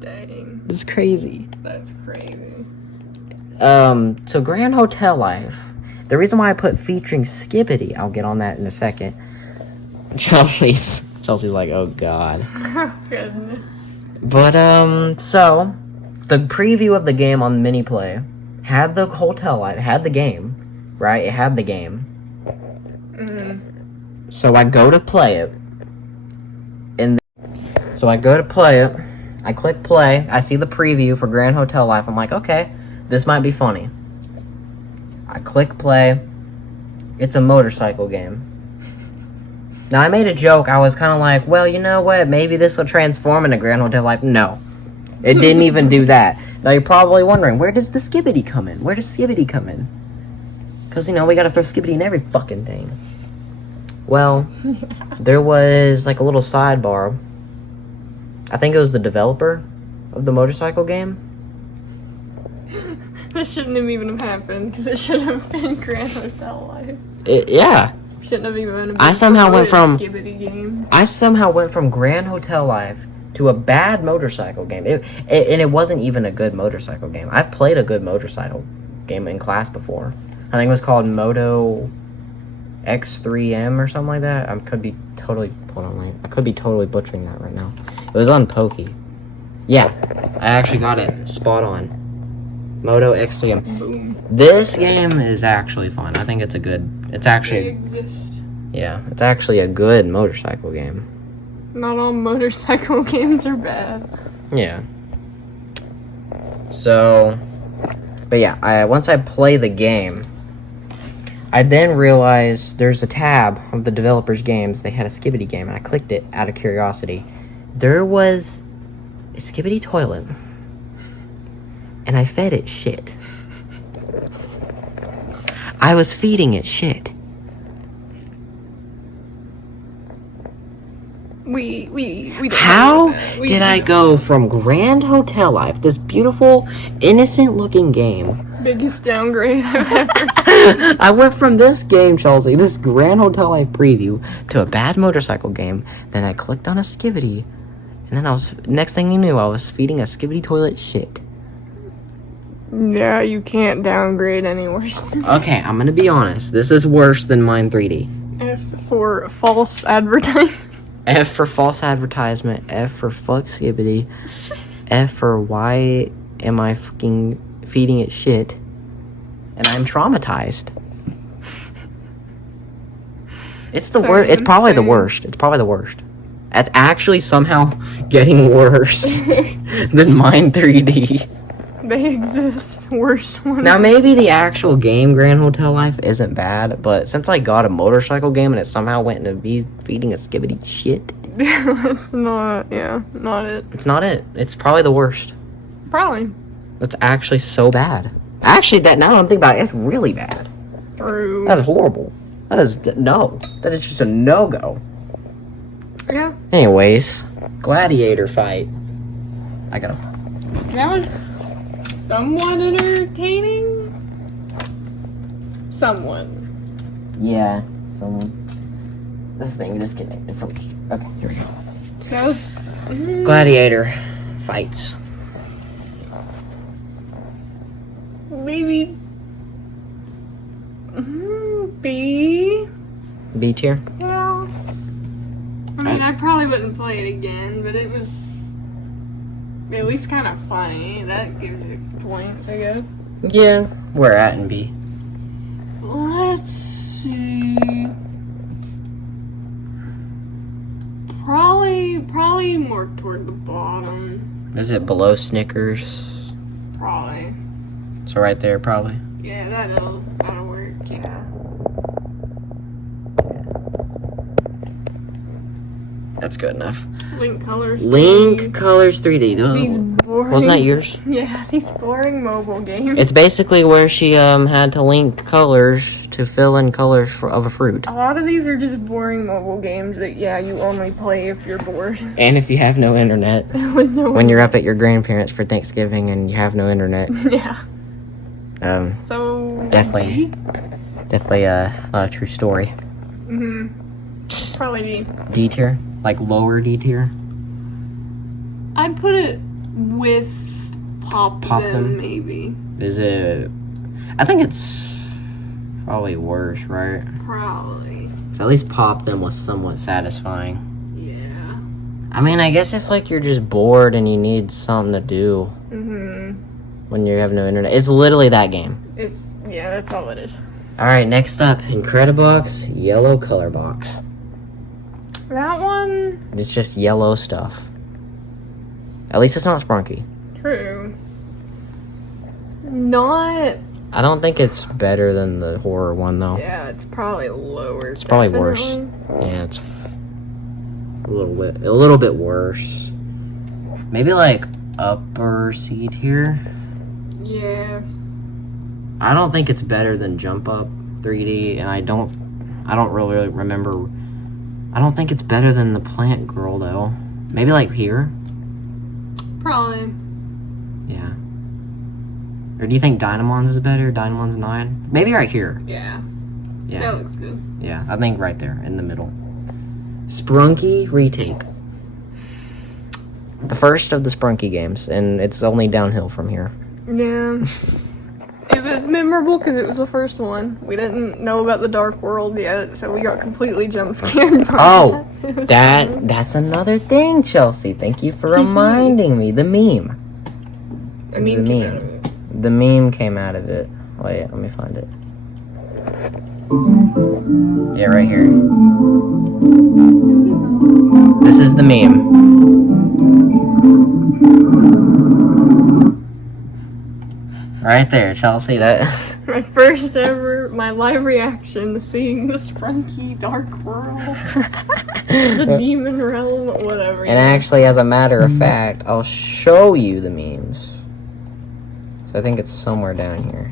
Dang. It's crazy. That's crazy. So Grand Hotel Life. The reason why I put featuring Skibity, I'll get on that in a second. Chelsea's like, oh god. Oh goodness. But so the preview of the game on Mini Play had the Hotel Life, had the game, right? It had the game. So I go to play it. So I go to play it. I click play. I see the preview for Grand Hotel Life. I'm like, okay, this might be funny. I click play. It's a motorcycle game. Now, I made a joke. I was kind of like, well, you know what? Maybe this will transform into Grand Hotel Life. No. It didn't even do that. Now, you're probably wondering, where does the Skibity come in? Where does Skibity come in? Because, you know, we got to throw Skibity in every fucking thing. Well, there was, like, a little sidebar. I think it was the developer of the motorcycle game. This shouldn't have even happened, because it should have been Grand Hotel Life. Yeah. Shouldn't have even been I somehow went from Skibity game. I somehow went from Grand Hotel Life to a bad motorcycle game. And it wasn't even a good motorcycle game. I've played a good motorcycle game in class before. I think it was called Moto X3M or something like that. I could be totally butchering that right now. It was on Pokey. Yeah, I actually got it spot on. Moto X3M. Boom. This game is actually fun. I think it's They actually, exist. yeah, it's actually a good motorcycle game. Not all motorcycle games are bad. Yeah. So, but yeah, once I play the game, I then realized there's a tab of the developers' games. They had a Skibity game, and I clicked it out of curiosity. There was a Skibity toilet, and I fed it shit. I was feeding it shit. We don't How know that. did I go from Grand Hotel Life, this beautiful, innocent-looking game? Biggest downgrade I've ever. I went from this game, Chelsea, this Grand Hotel Life preview, to a bad motorcycle game. Then I clicked on a Skibity, and then next thing you knew, I was feeding a Skibity toilet shit. Yeah, you can't downgrade any worse. Okay, I'm gonna be honest. This is worse than Mine 3D. F for false advertising. F for false advertisement. F for fuck Skibity. F for why am I fucking feeding it shit? And I'm traumatized. It's the worst. It's probably the worst. It's probably the worst. That's actually somehow getting worse than Mine 3D. They exist. Worst one. Now, maybe the actual game Grand Hotel Life isn't bad, but since I got a motorcycle game and it somehow went into me feeding a Skibity shit. It's not, yeah, not it. It's not it. It's probably the worst. Probably. It's actually so bad. Actually, that now I'm thinking about it, it's really bad. True. That is horrible. That is, no. That is just a no-go. Yeah. Anyways, Gladiator Fight. I gotta... That was somewhat entertaining. Somewhat. Yeah, someone... This thing disconnected from... Okay, here we go. That was... Gladiator Fights. Maybe... B? B tier? Yeah. mean, I probably wouldn't play it again, but it was at least kind of funny. That gives it points, I guess. Yeah. Where at in B? Let's see. Probably more toward the bottom. Is it below Snickers? Probably. So right there, probably. Yeah, that'll work. Yeah. That's good enough. Link Colors. Link 3D. Colors 3D. These boring. Wasn't that yours? Yeah, these boring mobile games. It's basically where she had to link colors to fill in colors of a fruit. A lot of these are just boring mobile games that, yeah, you only play if you're bored. And if you have no internet. When you're up at your grandparents for Thanksgiving and you have no internet. Yeah. So definitely not a true story. Probably B. D tier, like lower D tier. I'd put it with Pop them, maybe. Is it? I think it's probably worse, right? Probably. So at least Pop them was somewhat satisfying. Yeah. I mean, I guess if like you're just bored and you need something to do when you have no internet, it's literally that game. Yeah, that's all it is. All right, next up, Incredibox yellow color box. That one. It's just yellow stuff. At least it's not Sprunki. True. Not. I don't think it's better than the horror one though. Yeah, it's probably lower. It's probably worse. Yeah, it's a little bit worse. Maybe like upper C tier. Yeah. I don't think it's better than Jump Up 3D, and I don't really remember. I don't think it's better than the Plant Girl though. Maybe like here. Probably. Yeah. Or do you think Dynamons is better? Dynamons 9? Maybe right here. Yeah. Yeah. That looks good. Yeah, I think right there in the middle. Sprunki Retake. The first of the Sprunki games, and it's only downhill from here. Yeah. It was memorable because it was the first one. We didn't know about the Dark World yet, so we got completely jump scared by Oh, that. that's another thing, Chelsea. Thank you for reminding me. The meme. The meme came out of it. The meme came out of it. Wait, let me find it. Yeah, right here. This is the meme. Right there, Chelsea. That My first ever, my live reaction to seeing the Sprunki Dark World, the Demon Realm, whatever. And actually, as a matter of fact, I'll show you the memes. So I think it's somewhere down here.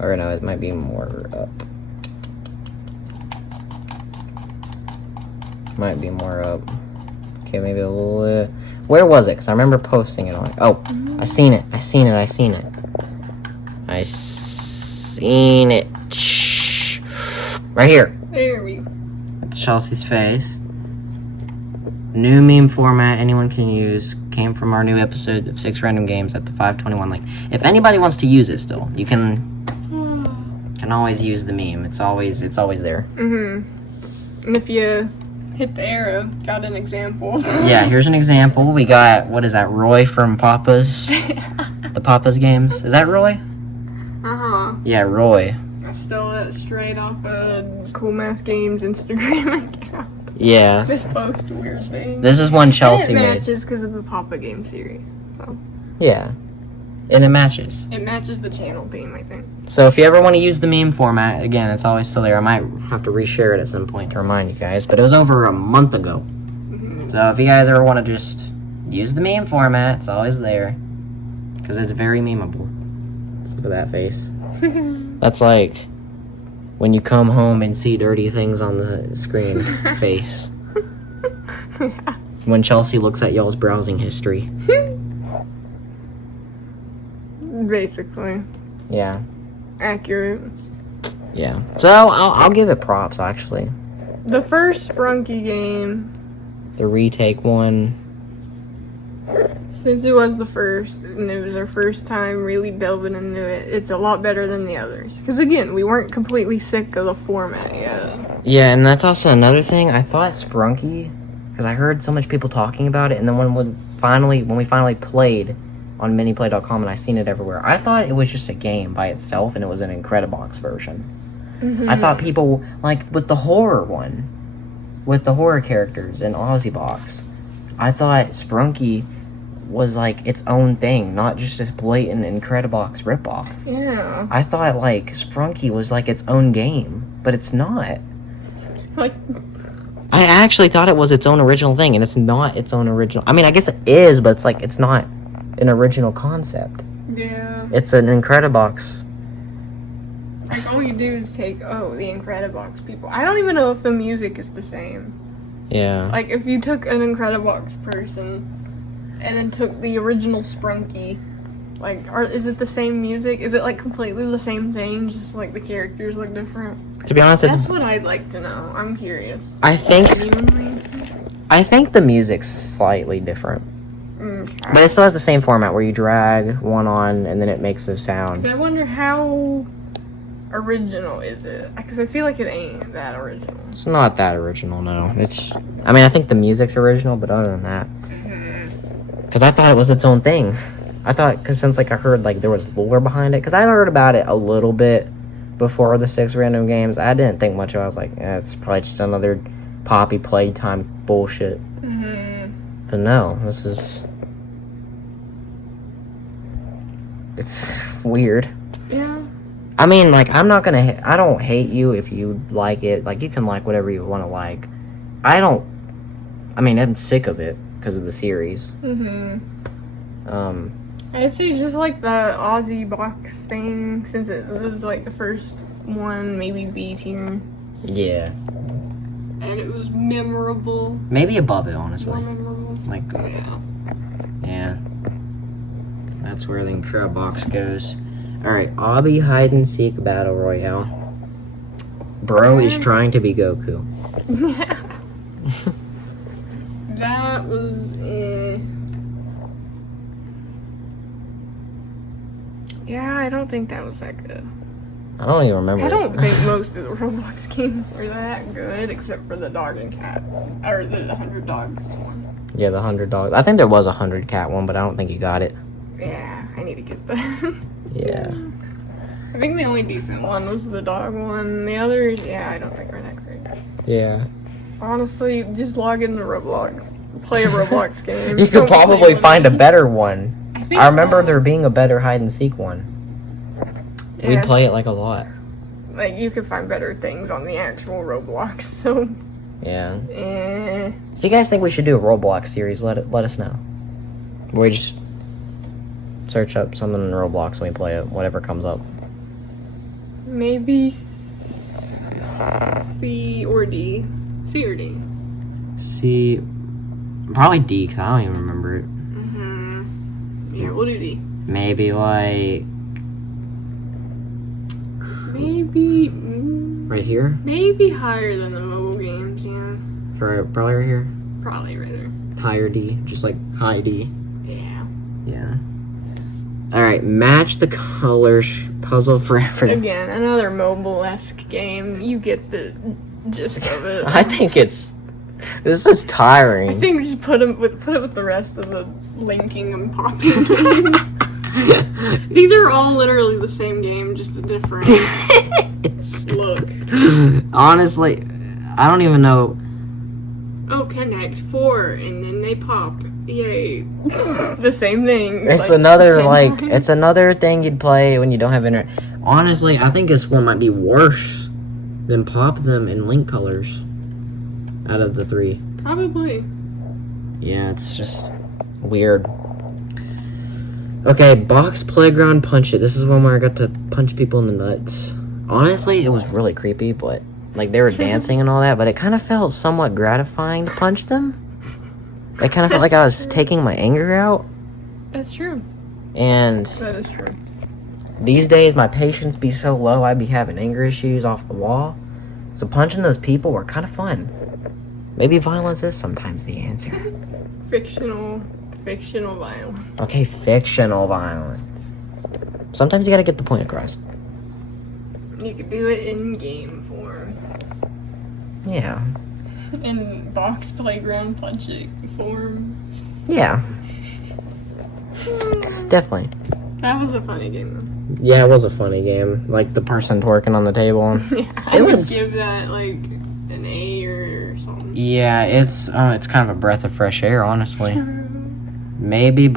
Or no, it might be more up. Might be more up. Okay, maybe a little... Where was it? Because I remember posting it on... Oh, I seen it. Shh. Right here. There we go. It's Chelsea's face. New meme format anyone can use. Came from our new episode of 6 Random Games at the 521 link. If anybody wants to use it still, you can always use the meme. It's always there. And if you hit the arrow, got an example. Yeah, here's an example. We got, what is that, Roy from Papa's? The Papa's games. Is that Roy? Yeah, Roy. I stole that straight off of Cool Math Games Instagram account. Yeah. This post weird thing. This is one Chelsea and it made. matches because of the Papa Game series. So. Yeah. And it matches. It matches the channel theme, I think. So if you ever want to use the meme format, again, it's always still there. I might have to reshare it at some point to remind you guys, but it was over a month ago. So if you guys ever want to just use the meme format, it's always there. Because it's very memeable. Let's look at that face. That's like when you come home and see dirty things on the screen face. When Chelsea looks at y'all's browsing history. Basically. Yeah. Accurate. Yeah. So I'll give it props, actually. The first Sprunki game. The retake one. Since it was the first, and it was our first time really delving into it, it's a lot better than the others. Because again, we weren't completely sick of the format yet. Yeah, and that's also another thing. I thought Sprunki, because I heard so much people talking about it, and then when we finally played on miniplay.com and I seen it everywhere, I thought it was just a game by itself and it was an Incredibox version. Mm-hmm. I thought people, like with the horror one, with the horror characters in Ozzybox, I thought Sprunki was like its own thing, not just a blatant Incredibox ripoff. Yeah. I thought like Sprunki was like its own game, but it's not. Like, I actually thought it was its own original thing, and it's not its own original. I mean, I guess it is, but it's like it's not an original concept. yeah. It's an Incredibox. Like, all you do is take, the Incredibox people. I don't even know if the music is the same. Yeah. Like, if you took an Incredibox person and then took the original Sprunki, like, is it the same music? Is it, like, completely the same thing, just, like, the characters look different? To be honest, That's what I'd like to know. I'm curious. I think Genuinely. the music's slightly different. Okay. But it still has the same format where you drag one on and then it makes a sound. 'Cause I wonder how original is it? Because I feel like it ain't that original. It's not that original, no. I mean, I think the music's original, but other than that. Because I thought it was its own thing. I thought, because since, like, I heard, like, there was lore behind it. Because I heard about it a little bit before the 6 random games. I didn't think much of it. I was like, it's probably just another Poppy playtime bullshit. Mm-hmm. But no, this is... It's weird. Yeah. I mean, like, I'm not gonna... I don't hate you if you like it. Like, you can like whatever you want to like. I mean, I'm sick of it because of the series. Mm-hmm. I'd say just like the Ozzybox thing, since it was like the first one, maybe B tier. Yeah. And it was memorable. Maybe above it, honestly. More memorable. Like, Yeah. yeah. That's where the Incredibox goes. Alright, Obby hide and seek battle royale. Bro is trying to be Goku. That was Yeah, I don't think that was that good. I don't even remember. I don't think most of the Roblox games are that good, except for the dog and cat, or the 100 dogs one. Yeah, the 100 dogs. I think there was a 100 cat one, but I don't think you got it. Yeah, I need to get that. Yeah. I think the only decent one was the dog one. The others, yeah, I don't think are that great. Yeah. Honestly, just log into Roblox. Play a Roblox game. You could Don't play probably one find a of these. better one. I remember so. there being a better hide and seek one. Yeah. We'd play it like a lot. Like, you could find better things on the actual Roblox, so... Yeah. Eh. If you guys think we should do a Roblox series, let us know. We just search up something in Roblox and we play it, whatever comes up. Maybe C or D. C or D. C, probably D, because I don't even remember it. Mm-hmm. Yeah, we'll do D. Maybe like Maybe... right here? Maybe higher than the mobile games, yeah. Probably right here? Probably right there. Higher D, just like high D. Yeah. Yeah. Alright, match the colors puzzle for Again, another mobile-esque game. You get the gist of it. I think this is tiring. I think we just put it with the rest of the linking and popping games. These are all literally the same game, just a different look. Honestly, I don't even know. Oh, connect 4, and then they pop. Yay. The same thing. It's like, another 10 like times. it's another thing you'd play when you don't have internet. Honestly, I think this one might be worse than pop them in link colors out of the 3. Probably. Yeah, it's just weird. Okay, box playground punch it. This is one where I got to punch people in the nuts. Honestly, it was really creepy, but like they were dancing and all that, but it kind of felt somewhat gratifying to punch them. It kind of felt like I was taking my anger out. That's true. And That is true. these days, my patience be so low, I'd be having anger issues off the wall. So punching those people were kind of fun. Maybe violence is sometimes the answer. Fictional fictional violence. Okay, fictional violence. Sometimes you gotta get the point across. You could do it in game form. Yeah. In box playground punching form. Yeah. Definitely. That was a funny game though. Yeah, it was a funny game. Like the person twerking on the table. Yeah, I would give that like an A or something. Yeah, it's kind of a breath of fresh air, honestly. Maybe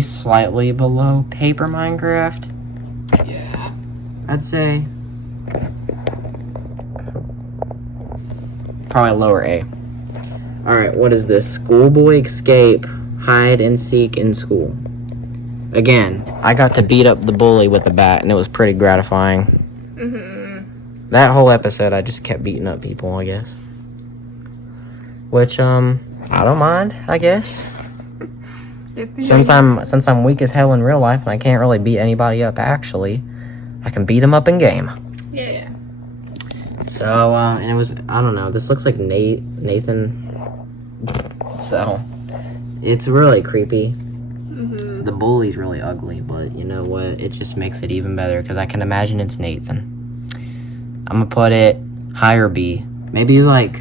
slightly below Paper Minecraft. Yeah. I'd say. Probably lower A. Alright, what is this? Schoolboy escape. Hide and seek in school. Again, I got to beat up the bully with the bat, and it was pretty gratifying. That whole episode, I just kept beating up people, I guess. Which, I don't mind, I guess. Since I'm weak as hell in real life, and I can't really beat anybody up, actually, I can beat them up in game. Yeah. So, and it was, I don't know, this looks like Nathan. So, it's really creepy. The bully's really ugly, but you know what? It just makes it even better because I can imagine it's Nathan. I'm gonna put it higher B. Maybe like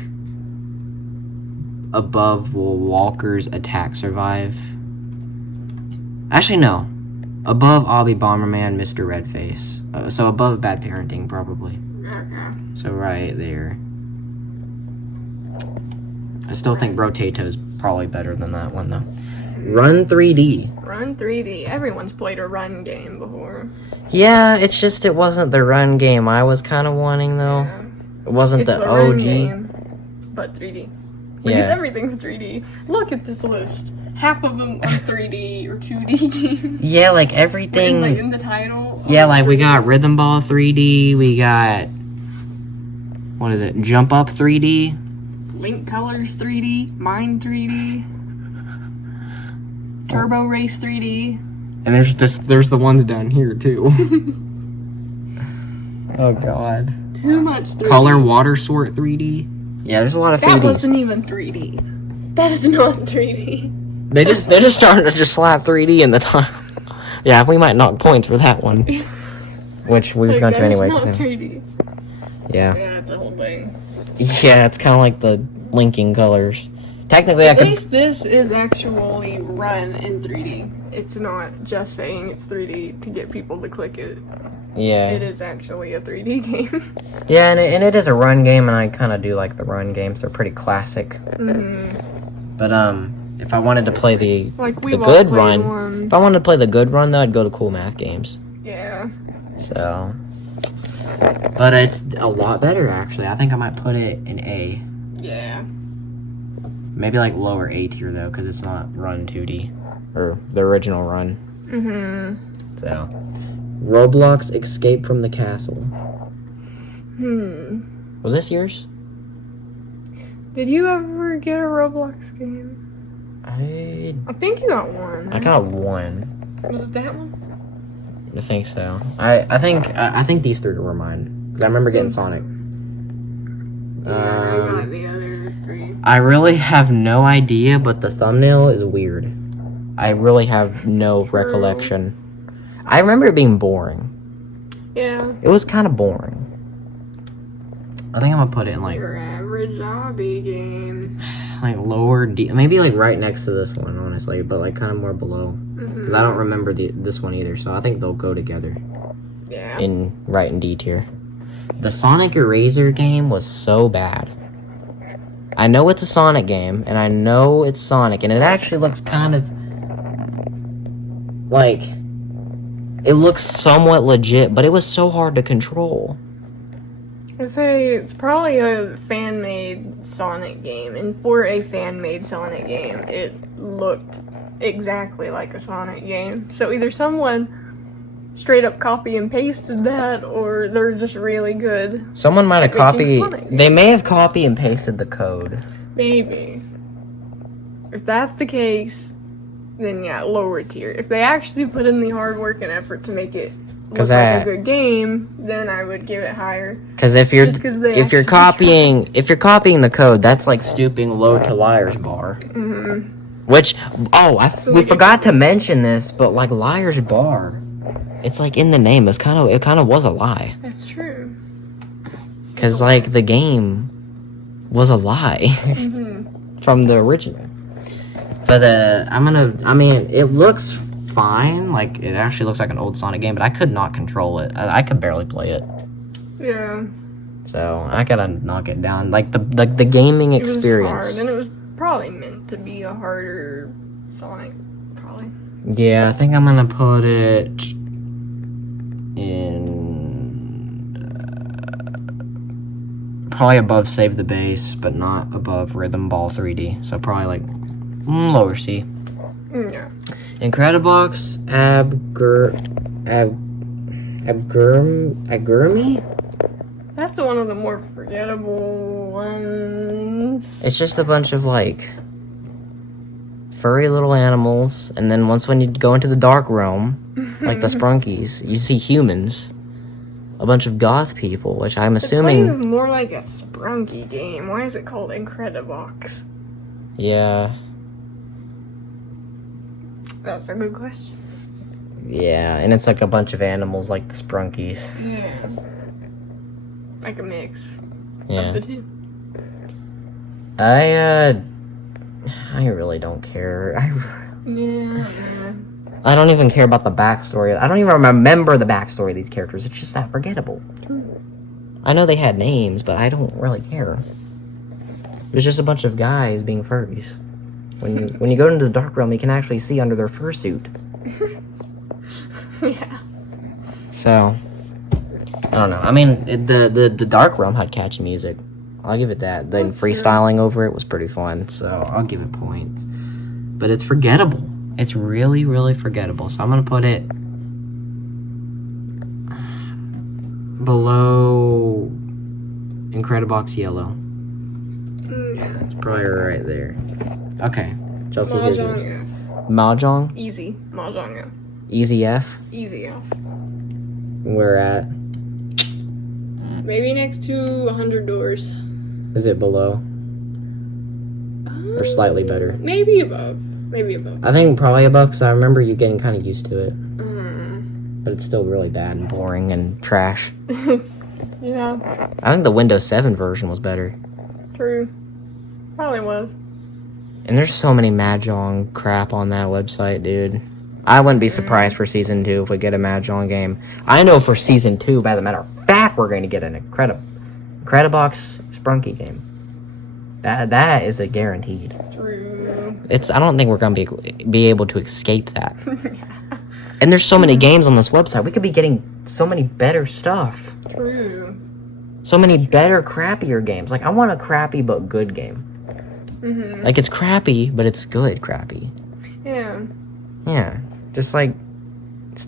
above will Walker's attack survive? Actually, no. Above Obby, Bomberman, Mr. Redface. So above Bad Parenting, probably. Okay. So right there. I still think Brotato's probably better than that one, though. Run 3D. Run 3D. Everyone's played a run game before. Yeah, it's just it wasn't the run game I was kind of wanting, though. Yeah. It wasn't It's the run OG. game, but 3D. Because Yeah. everything's 3D. Look at this list. Half of them are 3D or 2D games. Yeah, like everything. Like in the title. Yeah, like we got Rhythm Ball 3D. We got, what is it? Jump Up 3D. Link Colors 3D. Mine 3D. Turbo Race 3D. And there's the ones down here too. Oh god. Too much 3D. Color Water Sort 3D. Yeah, there's a lot of 3Ds. That wasn't even 3D. That is not 3D. They're just starting to just slap 3D in the time. Yeah, we might knock points for that one. Which we was going to anyway. It's not 3D. Yeah. Yeah, it's a whole thing. Yeah, it's kind of like the linking colors. Technically, I At could. least this is actually run in 3D. It's not just saying it's 3D to get people to click it. Yeah. It is actually a 3D game. Yeah, and it is a run game, and I kind of do like the run games. They're pretty classic. But if I wanted to play the good run, if I wanted to play the good run, though, I'd go to Cool Math Games. Yeah. So, but it's a lot better actually. I think I might put it in A. Yeah. Maybe like lower A tier though, because it's not Run 2D or the original Run. So, Roblox Escape from the Castle. Was this yours? Did you ever get a Roblox game? I think you got one. got one. Was it that one? I think so. I think these three were mine because I remember getting Sonic. Yeah, I got the other three. I really have no idea, but the thumbnail is weird. I really have no recollection. I remember it being boring. Yeah. It was kind of boring. I think I'm gonna put it in like Your average Obby game. like lower D, maybe like right next to this one, honestly, but like kind of more below. Because I don't remember this one either, so I think they'll go together. Yeah. In D tier. The Sonic ERaZoR game was so bad. I know it's a Sonic game, and I know it's Sonic, and it actually looks kind of like it looks somewhat legit, but it was so hard to control. I'd say it's probably a fan-made Sonic game, and for a fan-made Sonic game, it looked exactly like a Sonic game. So either someone straight up copy and pasted that, or they're just really good. Someone might have copied. Sonic They may have copy and pasted the code. Maybe. If that's the case, then yeah, lower tier. If they actually put in the hard work and effort to make it look like a good game, then I would give it higher. Because if you're copying the code, that's like stooping low to liar's bar. Which, we forgot to mention this, but like Liar's Bar, it's like in the name. It kind of was a lie. That's true. Cause like the game was a lie from the original. But it looks fine. Like it actually looks like an old Sonic game, but I could not control it. I could barely play it. Yeah. So I gotta knock it down. Like the gaming experience. It was hard, and it was probably meant to be a harder Sonic. Probably. Yeah, I think I'm gonna put it in probably above Save the Base, but not above Rhythm Ball 3D. So probably like lower C. Yeah. Incredibox, Abgermy? That's one of the more forgettable ones. It's just a bunch of like furry little animals, and then when you go into the dark realm, like the Sprunkis, you see humans. A bunch of goth people, which I'm assuming... It plays more like a Sprunki game. Why is it called Incredibox? Yeah. That's a good question. Yeah, and it's like a bunch of animals like the Sprunkis. Yeah. Like a mix of the two. I really don't care. Yeah. I don't even care about the backstory. I don't even remember the backstory of these characters. It's just that forgettable. I know they had names, but I don't really care. It's just a bunch of guys being furries. When you go into the dark realm, you can actually see under their fursuit. Yeah. So, I don't know. I mean, the dark realm had catchy music. I'll give it that. Then freestyling over it was pretty fun, so I'll give it points. But it's forgettable. It's really, really forgettable. So I'm going to put it below Incredibox Yellow. Yeah. It's probably right there. Okay. Chelsea, here's yours. Mahjong, yeah. Mahjong? Easy. Mahjong, yeah. Easy F? Easy F. Where at? Maybe next to 100 Doors. Is it below? Or slightly better? Maybe above. Maybe above. I think probably above, because I remember you getting kind of used to it. Mm. But it's still really bad and boring and trash. Yeah. I think the Windows 7 version was better. True. Probably was. And there's so many Mahjong crap on that website, dude. I wouldn't be surprised for Season 2 if we get a Mahjong game. I know for Season 2, by the matter of fact, we're going to get an Incredibox Sprunki game. That is a guaranteed. True. I don't think we're going to be able to escape that. And there's so many games on this website. We could be getting so many better stuff. True. So many better, crappier games. Like, I want a crappy but good game. Mm-hmm. Like, it's crappy, but it's good crappy. Yeah. Yeah. Just like,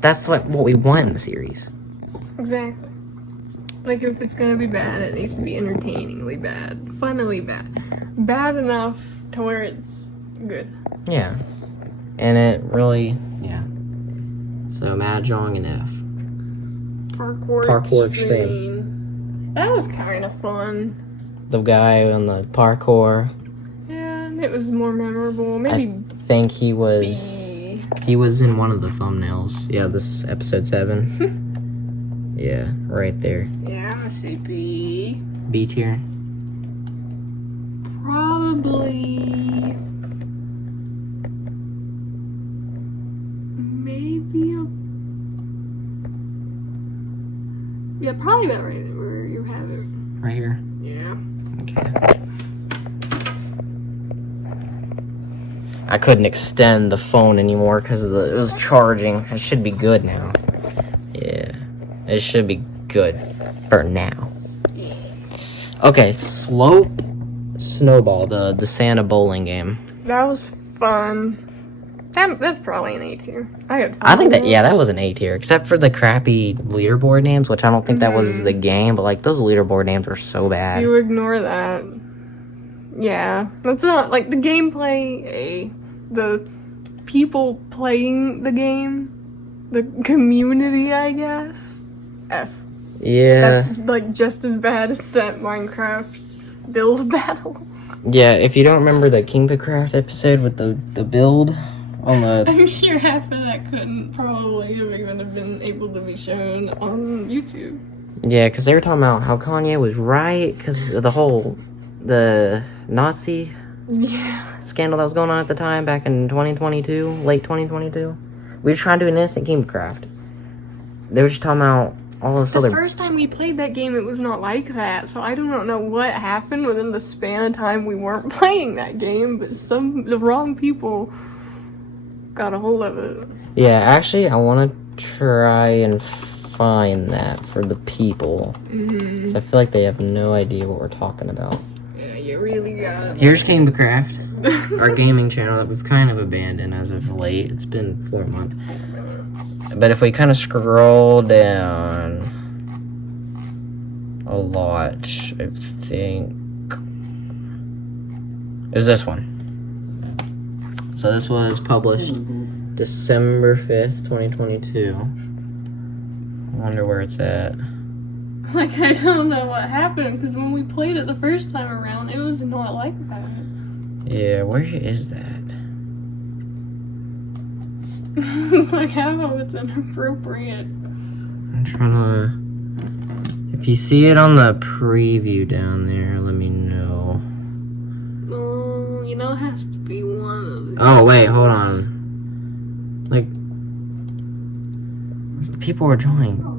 that's what we want in the series. Exactly. Like, if it's gonna be bad, it needs to be entertainingly bad. Funnily bad. Bad enough to where it's good. Yeah. And it really, yeah. So, Mahjong and F. Parkour Extreme. That was kind of fun. The guy on the parkour. Yeah, it was more memorable. Maybe I think he was... He was in one of the thumbnails. Yeah, this is episode 7. Yeah, right there. Yeah, I'm gonna say B. B tier. Probably... Maybe a... Yeah, probably about right there where you have it. Right here? Yeah. Okay. I couldn't extend the phone anymore because it was charging. It should be good now. Yeah. It should be good for now. Okay, Slope Snowball, the Santa bowling game. That was fun. That's probably an A tier. I think that was an A tier, except for the crappy leaderboard names, which I don't think that was the game, but like those leaderboard names are so bad. You ignore that. Yeah, that's not like the gameplay. A, the people playing the game, the community, I guess. F. Yeah. That's like just as bad as that Minecraft build battle. Yeah, if you don't remember the Incredibox episode with the build on the... I'm sure half of that couldn't probably have been able to be shown on YouTube. Yeah, because they were talking about how Kanye was right, because of the Nazi scandal that was going on at the time, back in 2022, late 2022. We were trying to do an innocent Gamecraft. They were just talking about all this other... The first time we played that game, it was not like that, so I don't know what happened within the span of time we weren't playing that game, but the wrong people got a hold of it. Yeah, actually, I want to try and find that for the people. Because I feel like they have no idea what we're talking about. Yeah, you really got it. Here's Gamecraft, our gaming channel that we've kind of abandoned as of late. It's been 4 months. But if we kind of scroll down a lot, I think is this one. So this was published December 5th, 2022. I wonder where it's at. Like, I don't know what happened, because when we played it the first time around, it was not like that. Yeah, where is that? It's like, how it's inappropriate. I'm trying to... If you see it on the preview down there, let me know. Well, you know, it has to be one of these. Oh, wait, hold on. Like... People were drawing...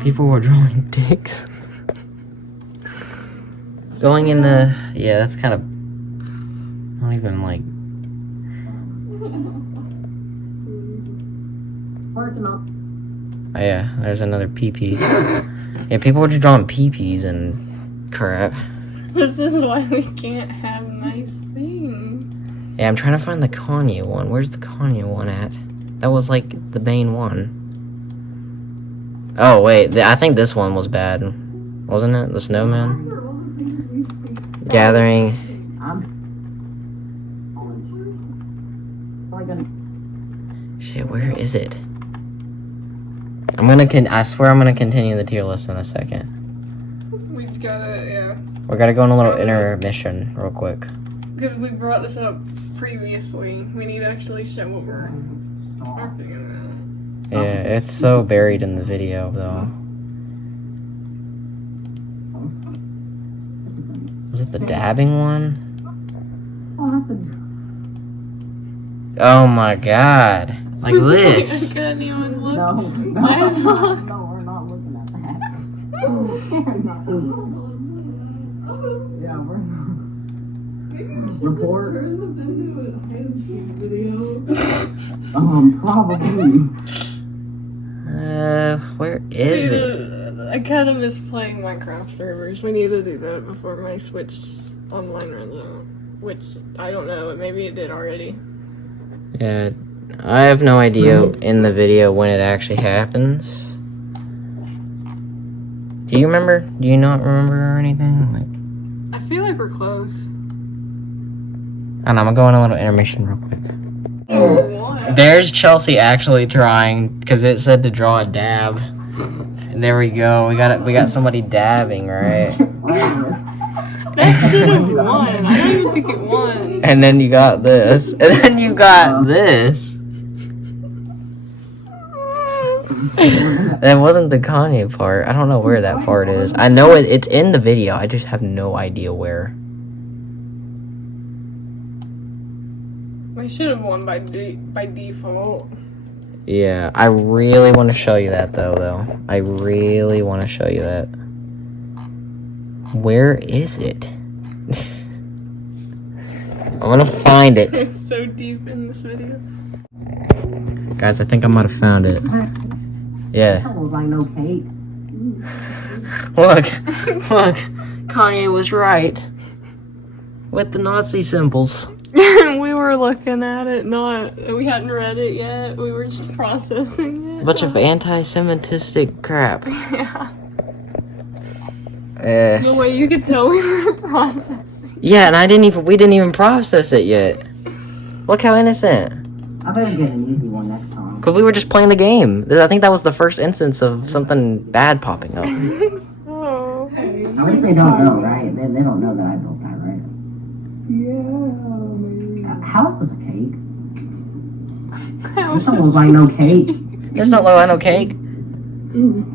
People were drawing dicks. Going in the... Yeah, that's kind of... Not even, like... Oh, yeah, there's another PP. Yeah, people were just drawing PPs and crap. This is why we can't have nice things. Yeah, I'm trying to find the Kanye one. Where's the Kanye one at? That was like the main one. Oh, wait, I think this one was bad. Wasn't it? The snowman? Gathering. Shit, where is it? I swear I'm gonna continue the tier list in a second. We just gotta, yeah. We're gonna go on a little intermission real quick. Because we brought this up previously. We need to actually show what we're talking about. Yeah, it's so buried in the video, though. Was it the dabbing one? Oh my god. Like this. I couldn't even look. No, we're not looking at that. Yeah, we're not. Report. Probably. Where is it? I kind of miss playing Minecraft servers. We need to do that before my Switch online runs out. Which, I don't know, maybe it did already. Yeah, I have no idea in the video when it actually happens. Do you remember? Do you not remember or anything? Like, I feel like we're close. I don't know, I'm gonna go on a little intermission real quick. What? There's Chelsea actually trying, because it said to draw a dab. And there we go. We got somebody dabbing, right? That should have won. I don't even think it won. And then you got this. And then you got this. That wasn't the Kanye part. I don't know where that part is. I know it's in the video. I just have no idea where. I should have won by default. Yeah, I really want to show you that though. I really want to show you that. Where is it? I'm gonna find it. It's so deep in this video. Guys, I think I might have found it. Yeah. I know Kate. Look. Kanye was right. With the Nazi symbols. We were looking at it, we hadn't read it yet. We were just processing it. Bunch of anti-Semitistic crap. Yeah. The way you could tell we were processing. Yeah, and we didn't even process it yet. Look how innocent. I better get an easy one next time. Because we were just playing the game. I think that was the first instance of something bad popping up. So. At least they don't know, right? They don't know that I built that, right? Yeah. How is this a cake? This don't look like no cake. This don't look like no cake.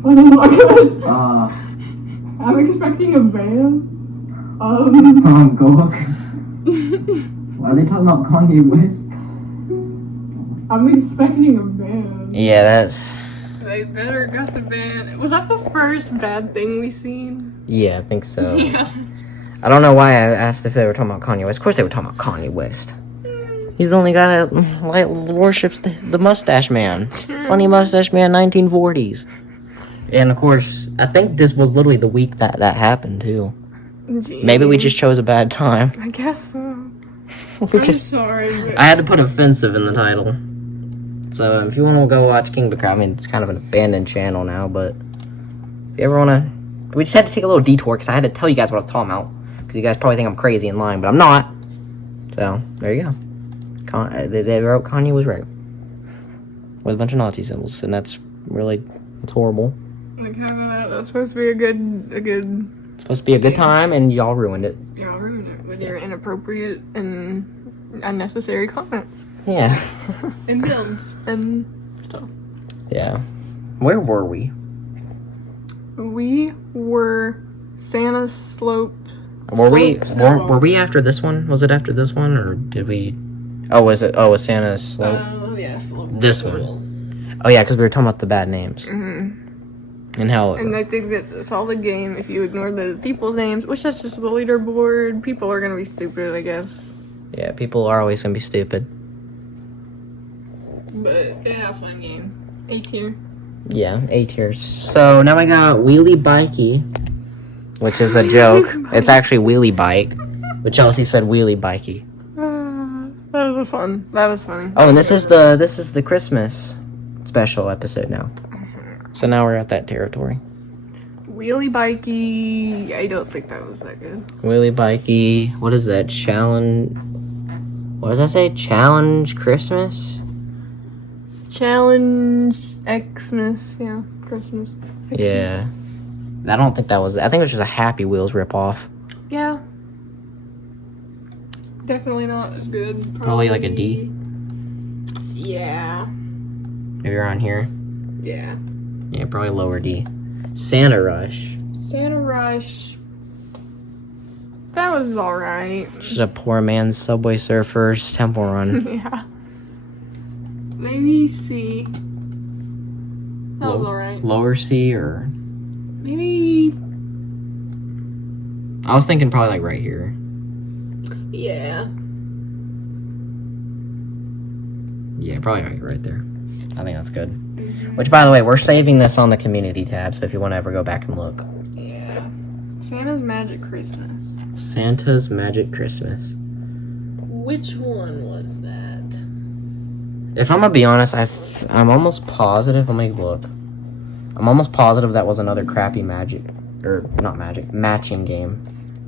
Oh, that's not good. I'm expecting a van. Go look. Why are they talking about Kanye West? I'm expecting a van. Yeah, that's... They better got the van. Was that the first bad thing we seen? Yeah, I think so. Yeah. I don't know why I asked if they were talking about Kanye West. Of course they were talking about Kanye West. He's the only guy that like worships the mustache man. Funny mustache man, 1940s. And of course, I think this was literally the week that happened too. Jeez. Maybe we just chose a bad time. I guess so. I'm sorry. But... I had to put offensive in the title. So if you want to go watch King of the Crowd, I mean, it's kind of an abandoned channel now, but if you ever want to... We just had to take a little detour because I had to tell you guys what I was talking about. Because you guys probably think I'm crazy and lying, but I'm not. So, there you go. They wrote Kanye was right. With a bunch of Nazi symbols, and that's really... It's horrible. Like, how about that? That was supposed to be a good... It's supposed to be a good time, and y'all ruined it. Y'all ruined it with your inappropriate and unnecessary comments. Yeah. And builds and stuff. Yeah. Where were we? We were Santa Slope. Were we after this one? Was it after this one, or did we... Oh, was it... Oh, was Santa's Slope? Yeah, Slope. This one. Oh, yeah, because we were talking about the bad names. Mm-hmm. And how... And I think that's all the game. If you ignore the people's names, which that's just the leaderboard, people are going to be stupid, I guess. Yeah, people are always going to be stupid. But, yeah, fun game. A tier. Yeah, A tier. So, now I got Wheelie Bikey, which is a joke. It's actually Wheelie Bike, but Chelsea said Wheelie Bikey. That was fun. That was funny. Oh, and this is the Christmas special episode now. So now we're at that territory. Wheelie Bikey, I don't think that was that good. Wheelie Bikey, what is that? Challenge... What does that say? Challenge Christmas? Challenge Xmas, yeah, Christmas. Xmas. Yeah. I don't think that was... I think it was just a Happy Wheels ripoff. Yeah. Definitely not as good. Probably like a D. Yeah. Maybe around here. Yeah. Yeah, probably lower D. Santa Rush. Santa Rush. That was alright. Just a poor man's Subway Surfers Temple Run. Yeah. Maybe C. That was alright. Lower C or... Maybe... I was thinking probably like right here. Yeah. Yeah, probably right there. I think that's good. Which, by the way, we're saving this on the community tab, so if you want to ever go back and look. Yeah. Santa's Magic Christmas. Santa's Magic Christmas. Which one was that? If I'm gonna be honest, I'm almost positive. Let me look. I'm almost positive that was another crappy matching game.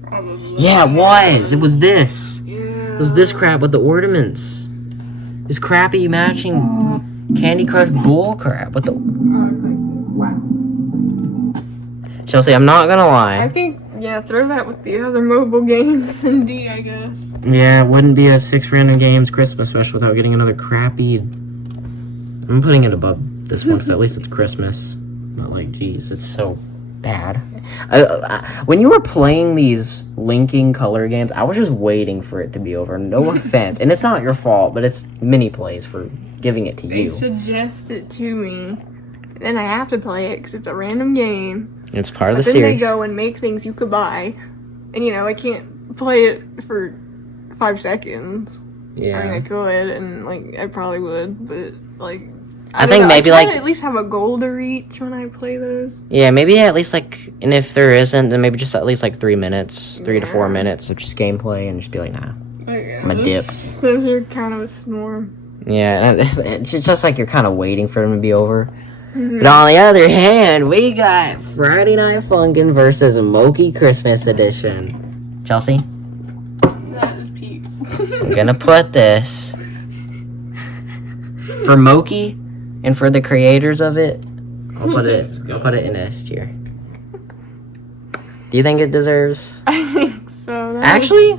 Probably. Yeah, it was. It was this. Yeah. It was this crap with the ornaments. This crappy matching Candy Crush bull crap with the... Wow. Chelsea, I'm not gonna lie. I think, yeah, throw that with the other mobile games in D, I guess. Yeah, it wouldn't be a 6 random games Christmas special without getting another crappy... I'm putting it above this one because at least it's Christmas. Not like, geez, it's so bad. When you were playing these linking color games, I was just waiting for it to be over. No offense. And it's not your fault, but it's mini plays for giving it to They you. suggest it to me. And then I have to play it because it's a random game. It's part of the then series. they go and make things you could buy. And, you know, I can't play it for 5 seconds. Yeah. I mean, I could, and, like, I probably would, but, like... I think know, maybe, I try like... to at least have a goal to reach when I play those. Yeah, maybe at least, like... And if there isn't, then maybe just at least, like, 3 minutes. 3 to 4 minutes of just gameplay and just be like, nah. Oh, yeah, I'm a dip. Those are kind of a snore. Yeah, it's just like you're kind of waiting for them to be over. But on the other hand, we got Friday Night Funkin' versus Mokey Christmas Edition. Chelsea? That is peak. I'm gonna put this for Mokey and for the creators of it. I'll put it in S tier. Do you think it deserves? I think so. Actually,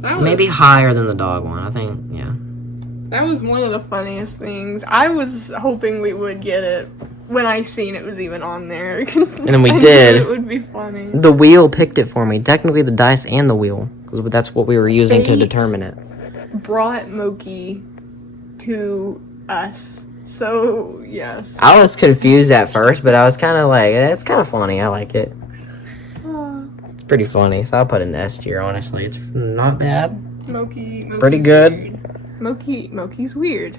That maybe higher than the dog one. I think, yeah. That was one of the funniest things. I was hoping we would get it when I seen it was even on there. And then we I did. knew it would be funny. The wheel picked it for me. Technically, the dice and the wheel, because that's what we were using to Fate determine it. Brought Mokey to us. So, yes. I was confused at first, but I was kind of like, it's kind of funny. I like it. It's pretty funny, so I'll put an S tier, honestly. It's not bad. Mokey's Pretty good. Weird. Mokey's weird.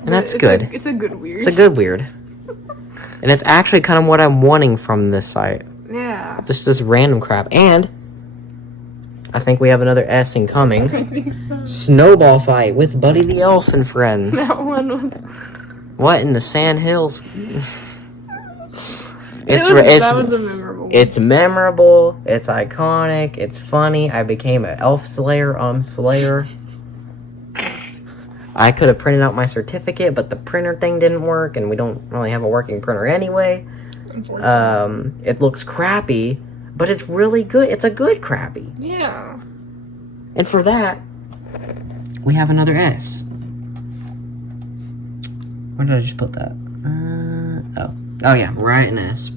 And that's good. It's a good weird. It's a good weird. And it's actually kind of what I'm wanting from this site. Yeah. Just this random crap. And I think we have another S incoming. I think so. Snowball fight with Buddy the Elf and friends. That one was... What in the Sand Hills? That was a memorable one. It's memorable. It's iconic. It's funny. I became an elf slayer. Slayer. I could have printed out my certificate, but the printer thing didn't work, and we don't really have a working printer anyway. It looks crappy, but it's really good. It's a good crappy. Yeah. And for that, we have another S. Where did I just put that? Oh yeah, right in S.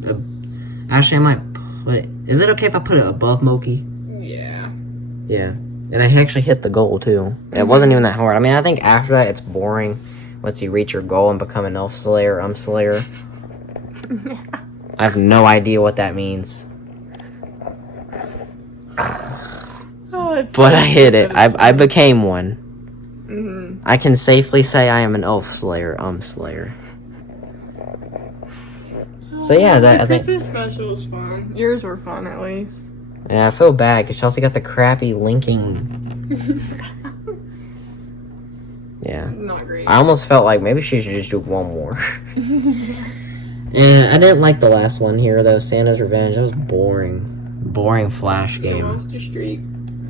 Actually, I might put it... Is it okay if I put it above Mokey? Yeah. Yeah. And I actually hit the goal, too. It wasn't even that hard. I mean, I think after that, it's boring. Once you reach your goal and become an elf slayer, slayer. I have no idea what that means. But I hit it. I became one. Mm-hmm. I can safely say I am an elf slayer, slayer. So yeah, the Christmas special was fun. Yours were fun, at least. Yeah, I feel bad because Chelsea got the crappy linking. Yeah. Not great. I almost felt like maybe she should just do one more. Yeah, I didn't like the last one here though. Santa's Revenge. That was boring. Boring flash game. You lost your streak.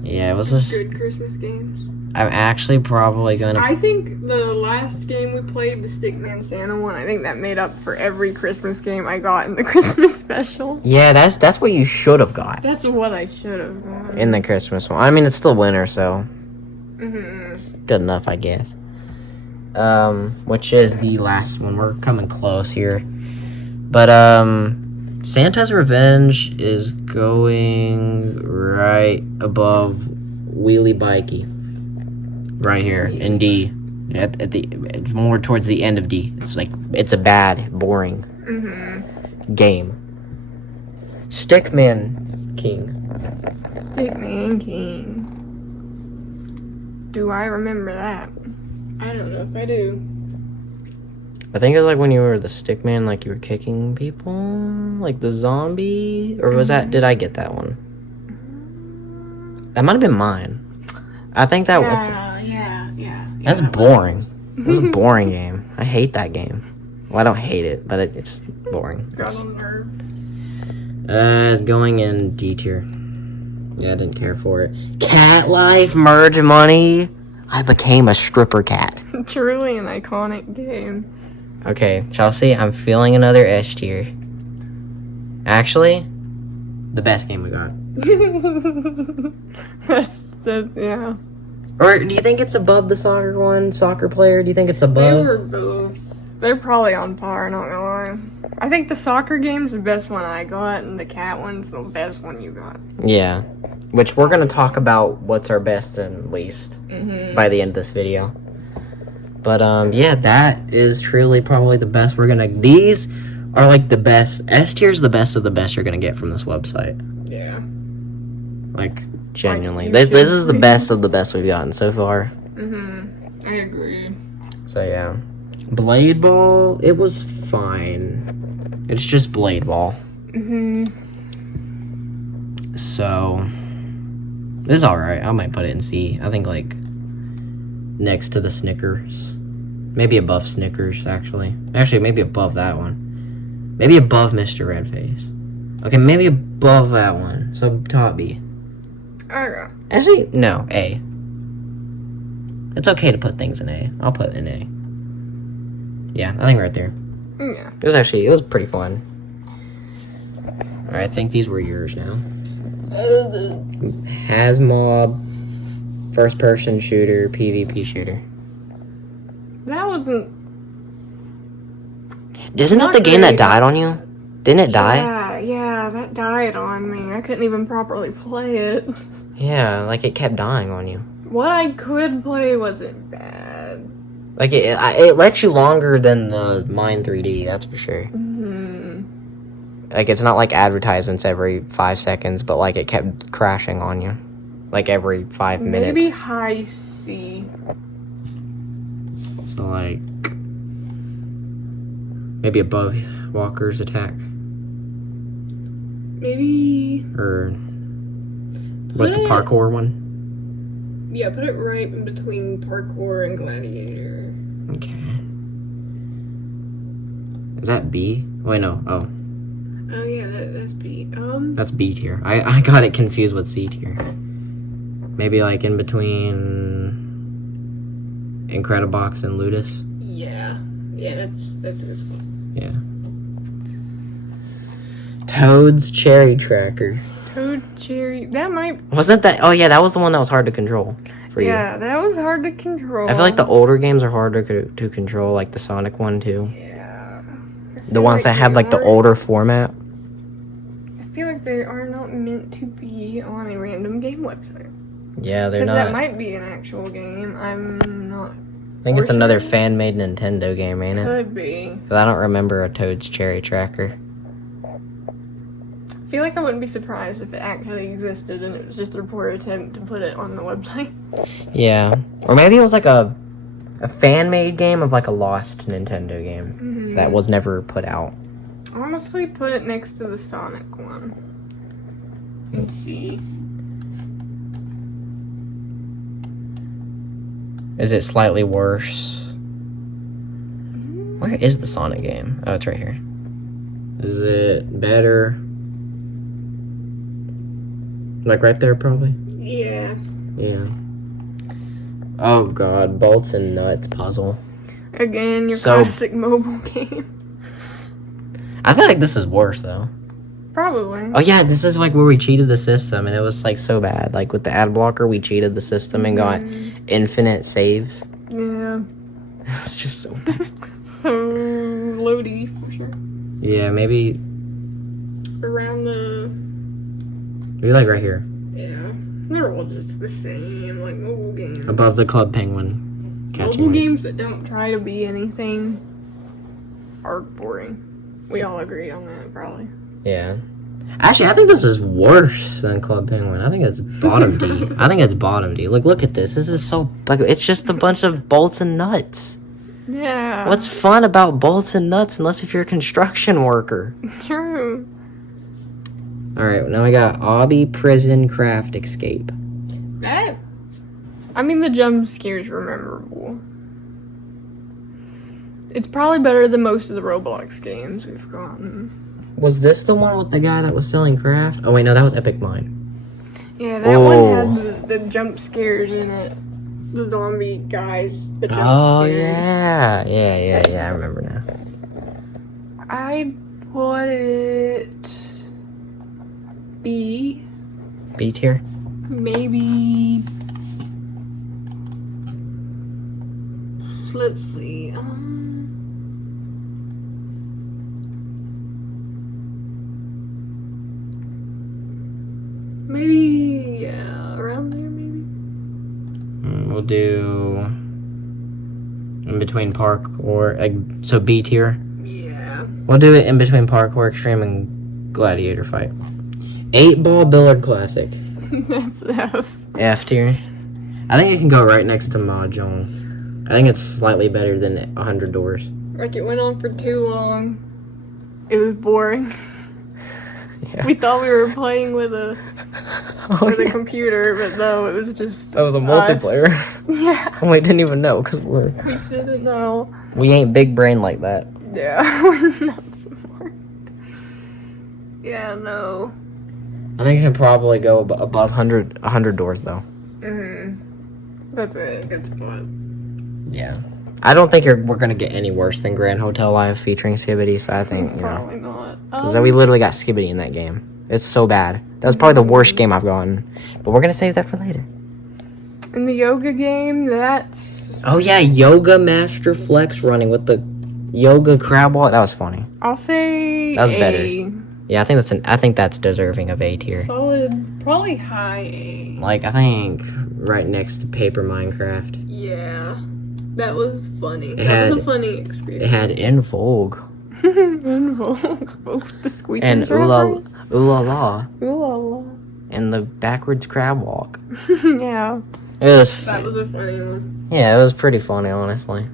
Yeah, it was just Good Christmas games. I'm actually probably gonna. I think the last game we played, the Stickman Santa one, I think that made up for every Christmas game I got in the Christmas special. Yeah, that's what you should have got. That's what I should have got. In the Christmas one. I mean, it's still winter, so it's good enough, I guess. Which is the last one. We're coming close here. But, Santa's Revenge is going right above Wheelie Bikey. Right here in D. At the more towards the end of D. It's like, it's a bad, boring game. Stickman King. Stickman King. Do I remember that? I don't know if I do. I think it was like when you were the Stickman, like you were kicking people, like the zombie, or was that? Did I get that one? That might have been mine. I think that was. Yeah. That's boring. It was a boring game. I hate that game. Well, I don't hate it, but it's boring. Got on nerves. Going in D tier. Yeah, I didn't care for it. Cat Life Merge Money. I became a stripper cat. Truly an iconic game. Okay, Chelsea, I'm feeling another S tier. Actually, the best game we got. that's yeah. Or do you think it's above the soccer one? Soccer player? Do you think it's above? They were both. They're probably on par, not gonna lie. I think the soccer game's the best one I got, and the cat one's the best one you got. Yeah. Which we're gonna talk about what's our best and least by the end of this video. But yeah, that is truly probably the best we're gonna. These are like the best. S tier's the best of the best you're gonna get from this website. Yeah. Like genuinely, this is the best of the best we've gotten so far. I agree. So yeah, Blade Ball. It was fine. It's just Blade Ball. So it's all right. I might put it in C. I think like next to the Snickers, maybe above Snickers. Actually, maybe above that one. Maybe above Mr. Redface. Okay, maybe above that one. So top B. Okay. Actually, no, A. It's okay to put things in A. I'll put it in A. Yeah, I think right there. Yeah. It was pretty fun. Alright, I think these were yours now. Hazmob, first person shooter, PVP shooter. That wasn't. Isn't that the game that died on you? Didn't it die? Yeah, that died on me. I couldn't even properly play it. Yeah, like it kept dying on you. What I could play wasn't bad. Like it lets you longer than the Mine 3D, that's for sure. Like it's not like advertisements every 5 seconds, but like it kept crashing on you, like every 5 minutes. Maybe high C. So like maybe above Walker's attack. Maybe. Or what, the parkour one? Yeah, put it right in between Parkour and Gladiator. Okay. Is that B? Wait, no. Oh. Oh yeah, that's B. That's B tier. I got it confused with C tier. Maybe like in between Incredibox and Ludus. Yeah, that's a good spot. Yeah. Toad's Cherry Tracker. Toad Cherry. That might. Wasn't that? Oh yeah, that was the one that was hard to control for you. Yeah, that was hard to control. I feel like the older games are harder to control, like the Sonic one too. Yeah. The ones that had like the older format. I feel like they are not meant to be on a random game website. Yeah, they're not. Because that might be an actual game. I'm not. I think it's another fan-made Nintendo game, ain't it? Could be. But I don't remember a Toad's Cherry Tracker. I feel like I wouldn't be surprised if it actually existed and it was just a poor attempt to put it on the website. Yeah. Or maybe it was like a fan-made game of like a lost Nintendo game that was never put out. Honestly, put it next to the Sonic one. Let's see. Is it slightly worse? Where is the Sonic game? Oh, it's right here. Is it better? Like right there, probably? Yeah. Yeah. Oh god, Bolts and Nuts puzzle. Again, your classic mobile game. I feel like this is worse, though. Probably. Oh yeah, this is like where we cheated the system, and it was like so bad. Like with the ad blocker, we cheated the system and got infinite saves. Yeah. It's just so bad. So loady for sure. Yeah, maybe Around the. maybe like right here, Yeah. They're all just the same, like mobile games. above the Club Penguin. Catching Mobile mice. games that don't try to be anything are boring. We all agree on that, probably. Yeah. Actually, I think this is worse than Club Penguin. I think it's bottom D. I think it's bottom D. Look at this. This is so like it's just a bunch of bolts and nuts. Yeah. What's fun about bolts and nuts unless if you're a construction worker? True. All right, now we got Obby Prison Craft Escape. That. I mean, the jump scares were memorable. It's probably better than most of the Roblox games we've gotten. Was this the one with the guy that was selling craft? Oh wait, no, that was Epic Mine. Yeah, that one had the jump scares in it. The zombie guys. The jump scares. Yeah, I remember now. I put it B. B tier? Maybe. Let's see. Maybe, yeah, around there, maybe. We'll do in between Parkour, so B tier. Yeah. We'll do it in between Parkour Extreme and Gladiator Fight. 8-Ball Billiard Classic. That's F. F tier. I think it can go right next to Mahjong. I think it's slightly better than 100 Doors. Like, it went on for too long. It was boring. Yeah. We thought we were playing with a computer, but no, it was just That was a us. multiplayer. Yeah. We didn't even know because We didn't know. we ain't big brain like that. Yeah, we're not smart. Yeah, no. I think it can probably go above 100 Doors though. That's a good spot. Yeah. I don't think we're gonna get any worse than Grand Hotel Live featuring Skibity. So I think Probably not. because we literally got Skibity in that game. It's so bad. That was probably the worst game I've gotten. But we're gonna save that for later. In the yoga game, that's... Oh yeah, Yoga Master Flex running with the yoga crab walk. That was funny. I'll say That was A. better. Yeah, I think that's deserving of A tier. Solid, probably high A. Like, I think right next to Paper Minecraft. Yeah. That was funny. That was a funny experience. It had In Vogue. In Vogue. Both the squeakers And Ooh La La. Ooh la la. And the backwards crab walk. Yeah. That was a funny one. Yeah, it was pretty funny, honestly.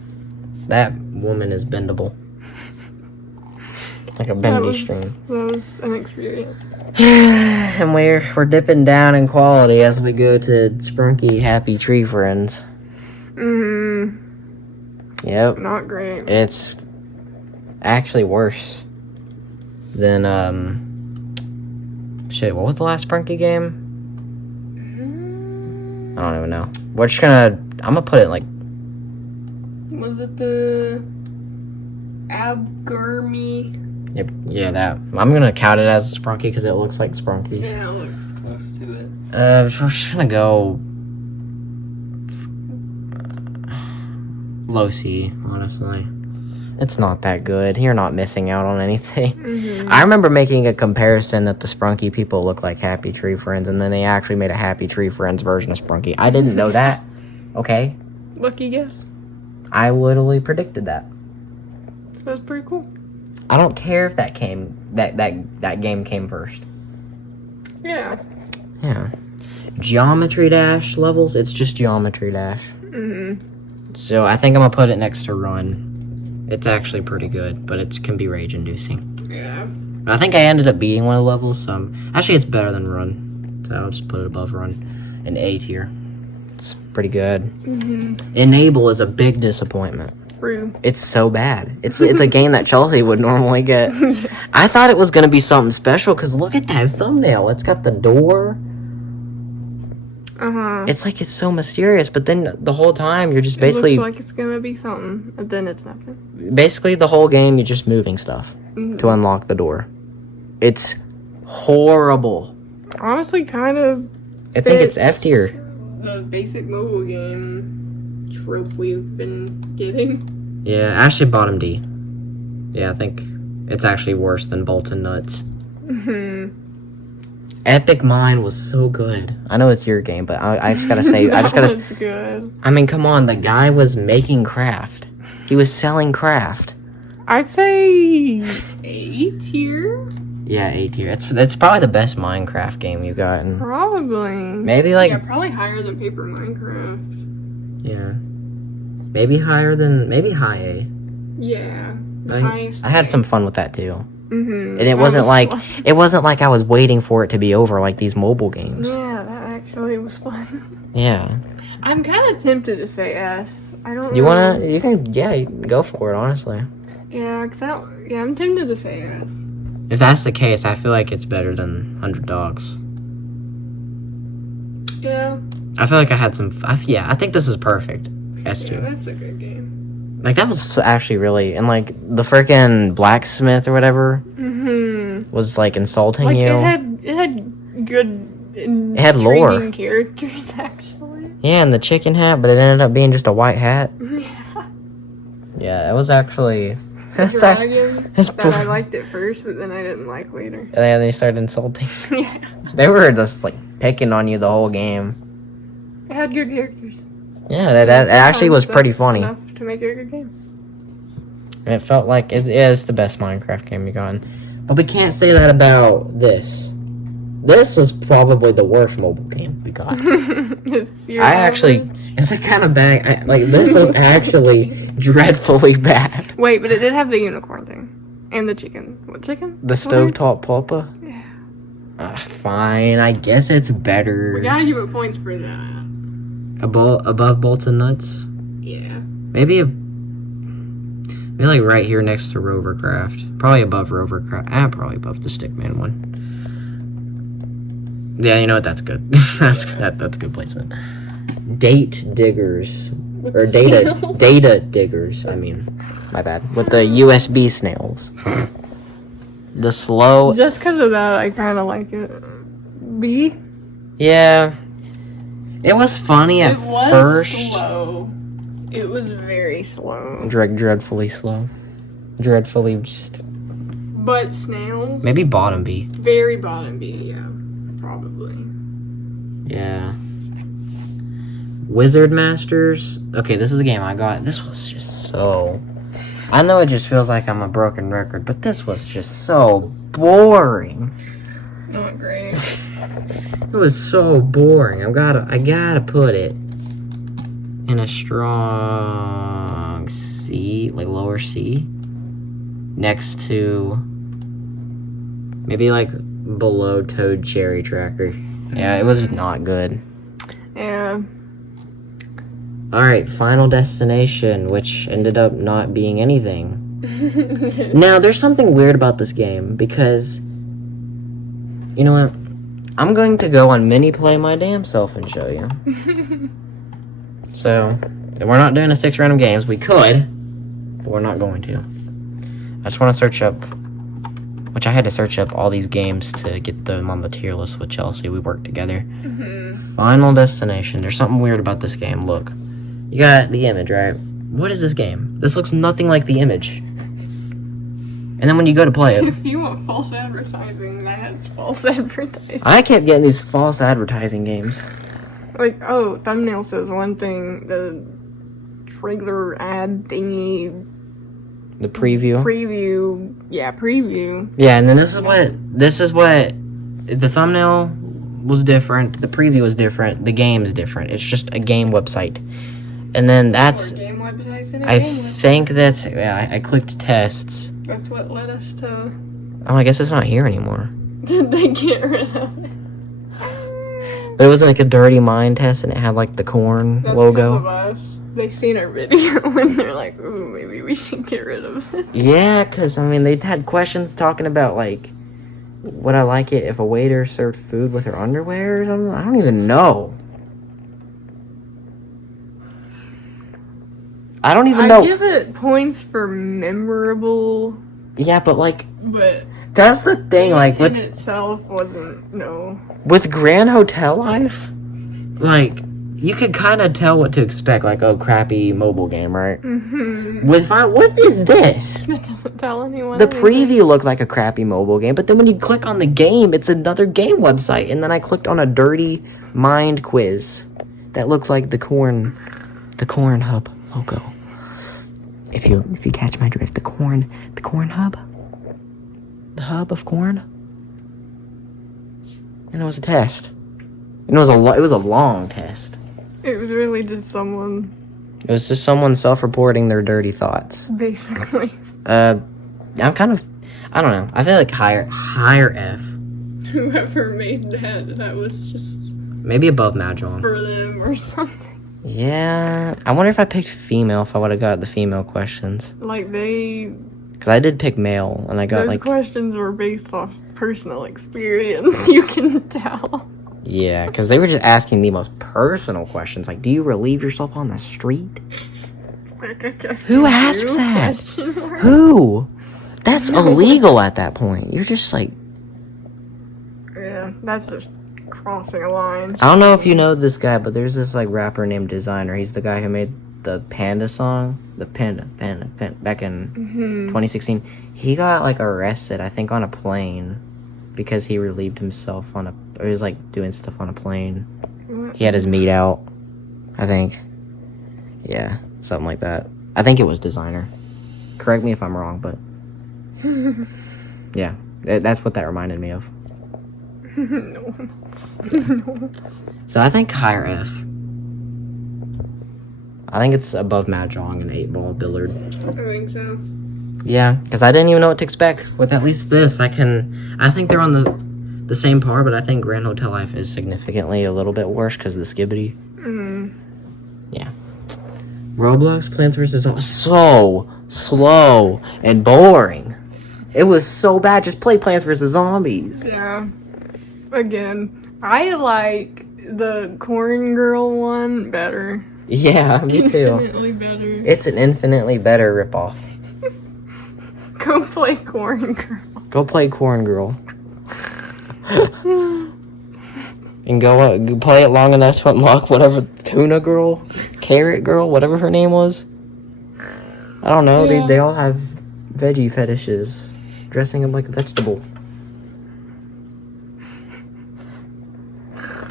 That woman is bendable. Like a bendy string. That was an experience. And we're dipping down in quality as we go to Sprunki Happy Tree Friends. Yep. Not great. It's actually worse than shit, what was the last Sprunki game? I don't even know. We're just I'm gonna put it like... Was it the Abgermy? Yep, yeah, that. I'm gonna count it as a Sprunki because it looks like Sprunkies. Yeah, it looks close to it. We're just gonna go low C, honestly. It's not that good. You're not missing out on anything. I remember making a comparison that the Sprunki people look like Happy Tree Friends, and then they actually made a Happy Tree Friends version of Sprunki. I didn't know that. Okay? Lucky guess. I literally predicted that. That's pretty cool. I don't care if that game came first. Yeah. Yeah. Geometry Dash levels, it's just Geometry Dash. So I think I'm gonna put it next to Run. It's actually pretty good, but it can be rage-inducing. Yeah. But I think I ended up beating one of the levels, so actually it's better than Run. So I'll just put it above Run. In A tier. It's pretty good. Enable is a big disappointment. True. It's so bad. It's a game that Chelsea would normally get. I thought it was gonna be something special because look at that thumbnail. It's got the door. It's like it's so mysterious, but then the whole time you're just basically... It looks like it's gonna be something, and then it's nothing. Basically the whole game you're just moving stuff to unlock the door. It's horrible. Honestly, kind of... I think it's F tier. The basic mobile game trope we've been getting. Yeah, actually bottom D. Yeah, I think it's actually worse than Bolton Nuts. Epic Mine was so good. I know it's your game, but I just gotta say, That was good. I mean, come on, the guy was making craft. He was selling craft. I'd say A tier. Yeah, A tier. It's probably the best Minecraft game you've gotten. Probably. Maybe like... Yeah, probably higher than Paper Minecraft. Yeah. Maybe higher than... Maybe high A. Yeah. I had some fun with that too. And it wasn't like I was waiting for it to be over like these mobile games. Yeah, that actually was fun. Yeah. I'm kind of tempted to say S. I don't. You wanna? You can go for it. Honestly. Yeah, I'm tempted to say S. If that's the case, I feel like it's better than 100 Dogs. Yeah. I feel like I had some... I think this is perfect. S2. Yeah, that's a good game. Like, that was actually really... And, like, the freaking blacksmith or whatever was, like, insulting like, you. It had good... It had lore. Characters, actually. Yeah, and the chicken hat, but it ended up being just a white hat. Yeah. Yeah, it was actually... Dragon, that I liked it first, but then I didn't like later. And then they started insulting. Yeah. They were just, like, picking on you the whole game. It had good characters. Yeah, that actually was pretty funny. Enough to make it a good game. And it felt like it's the best Minecraft game you've gotten. But we can't say that about this. This is probably the worst mobile game we got. It's a kind of bad. This was actually dreadfully bad. Wait, but it did have the unicorn thing. And the chicken. What chicken? The stovetop papa? Yeah. Fine, I guess it's better. We gotta give it points for that. Above Bolton Nuts? Yeah. Maybe like right here next to RoverCraft. Probably above RoverCraft. Probably above the Stickman one. Yeah, you know what? That's good. That's good placement. Date Diggers. Or data diggers, I mean. My bad. With the USB snails. The slow... Just because of that, I kind of like it. B? Yeah. It was funny at first. It was slow. It was very slow. Dreadfully slow. Dreadfully just... But Snails? Maybe bottom B. Very bottom B, yeah. Probably. Yeah. Wizard Masters. Okay, this is the game I got. This was just so... I know it just feels like I'm a broken record, but this was just so boring. Not great. It was so boring. I gotta put it in a strong C, like lower C, next to maybe like below Toad Cherry Tracker. Yeah, it was not good. Yeah. Alright, Final Destination, which ended up not being anything. Now, there's something weird about this game, because, you know what? I'm going to go on mini play my damn self and show you. So, we're not doing a 6 random games. We could, but we're not going to. I just want to search up, which I had to search up all these games to get them on the tier list with Chelsea. We worked together. Final Destination. There's something weird about this game. Look. You got the image, right? What is this game? This looks nothing like the image. And then when you go to play it... If you want false advertising, that's false advertising. I kept getting these false advertising games. Like, oh, thumbnail says one thing, the trailer ad thingy... The preview? Preview. Yeah, preview. Yeah, and then this is what... The thumbnail was different, the preview was different, the game is different. It's just a game website. And then that's... Game websites and a I game think that's... Yeah, I clicked tests. That's what led us to... Oh, I guess it's not here anymore. Did they get rid of it? But it was like a dirty mind test, and it had like the corn logo. That's 'cause of us. They seen our video and they're like, ooh, maybe we should get rid of it. Yeah, because, I mean, they had questions talking about, like, would I like it if a waiter served food with her underwear or something? I don't even know. I don't even know. I give it points for memorable. Yeah, but, like, But that's the thing, like, in itself wasn't, no. with Grand Hotel Life, like, you could kind of tell what to expect, like, oh, crappy mobile game, right? Mm-hmm. What is this? That doesn't tell anyone. The anything. preview looked like a crappy mobile game, but then when you click on the game, it's another game website, and then I clicked on a dirty mind quiz that looked like the corn hub logo. If you catch my drift, the corn hub, the hub of corn, and it was a test, and it was a long test. It was really just someone. It was just someone self-reporting their dirty thoughts. Basically. I'm kind of, I don't know. I feel like higher F. Whoever made that was just Maybe above Mahjong. for them or something. Yeah. I wonder if I picked female, if I would have got the female questions. Like they. Because I did pick male, and I got Those like... questions were based off personal experience, you can tell. Yeah, because they were just asking the most personal questions. Like, do you relieve yourself on the street? Who asks that? Who? That's illegal at that point. You're just like... Yeah, that's just crossing a line. I don't know if you know this guy, but there's this like rapper named Designer. He's the guy who made the Panda song. The Panda, back in 2016. He got like arrested, I think, on a plane because he relieved himself on or he was like doing stuff on a plane. He had his meat out, I think. Yeah, something like that. I think it was Designer. Correct me if I'm wrong, but yeah, that's what that reminded me of. No. So I think higher F. I think it's above Mahjong and 8-ball Billiard. I think so. Yeah, because I didn't even know what to expect. With at least this, I think they're on the same par, but I think Grand Hotel Life is significantly a little bit worse because of the Skibity. Yeah. Roblox Plants vs. Zombies. So slow and boring. It was so bad. Just play Plants vs. Zombies. Yeah. Again, I like the Corn Girl one better. Yeah, me too. Infinitely better. It's an infinitely better ripoff. Go play Corn Girl. Go play Corn Girl. And go play it long enough to unlock whatever Tuna Girl, Carrot Girl, whatever her name was. I don't know. Yeah. They all have veggie fetishes. Dressing up like a vegetable.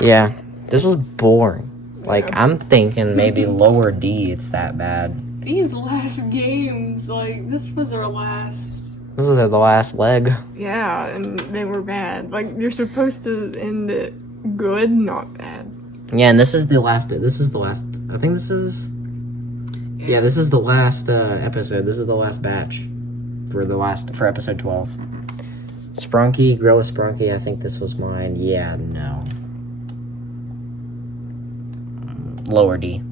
Yeah, this was boring. Like, I'm thinking maybe lower D, it's that bad. These last games, like, this was our last. This was the last leg. Yeah, and they were bad. Like, you're supposed to end it good, not bad. Yeah, and this is the last, I think this is, yeah, this is the last episode. This is the last batch for episode 12. Sprunki, Grow a Sprunki, I think this was mine. Yeah, no. Lower D.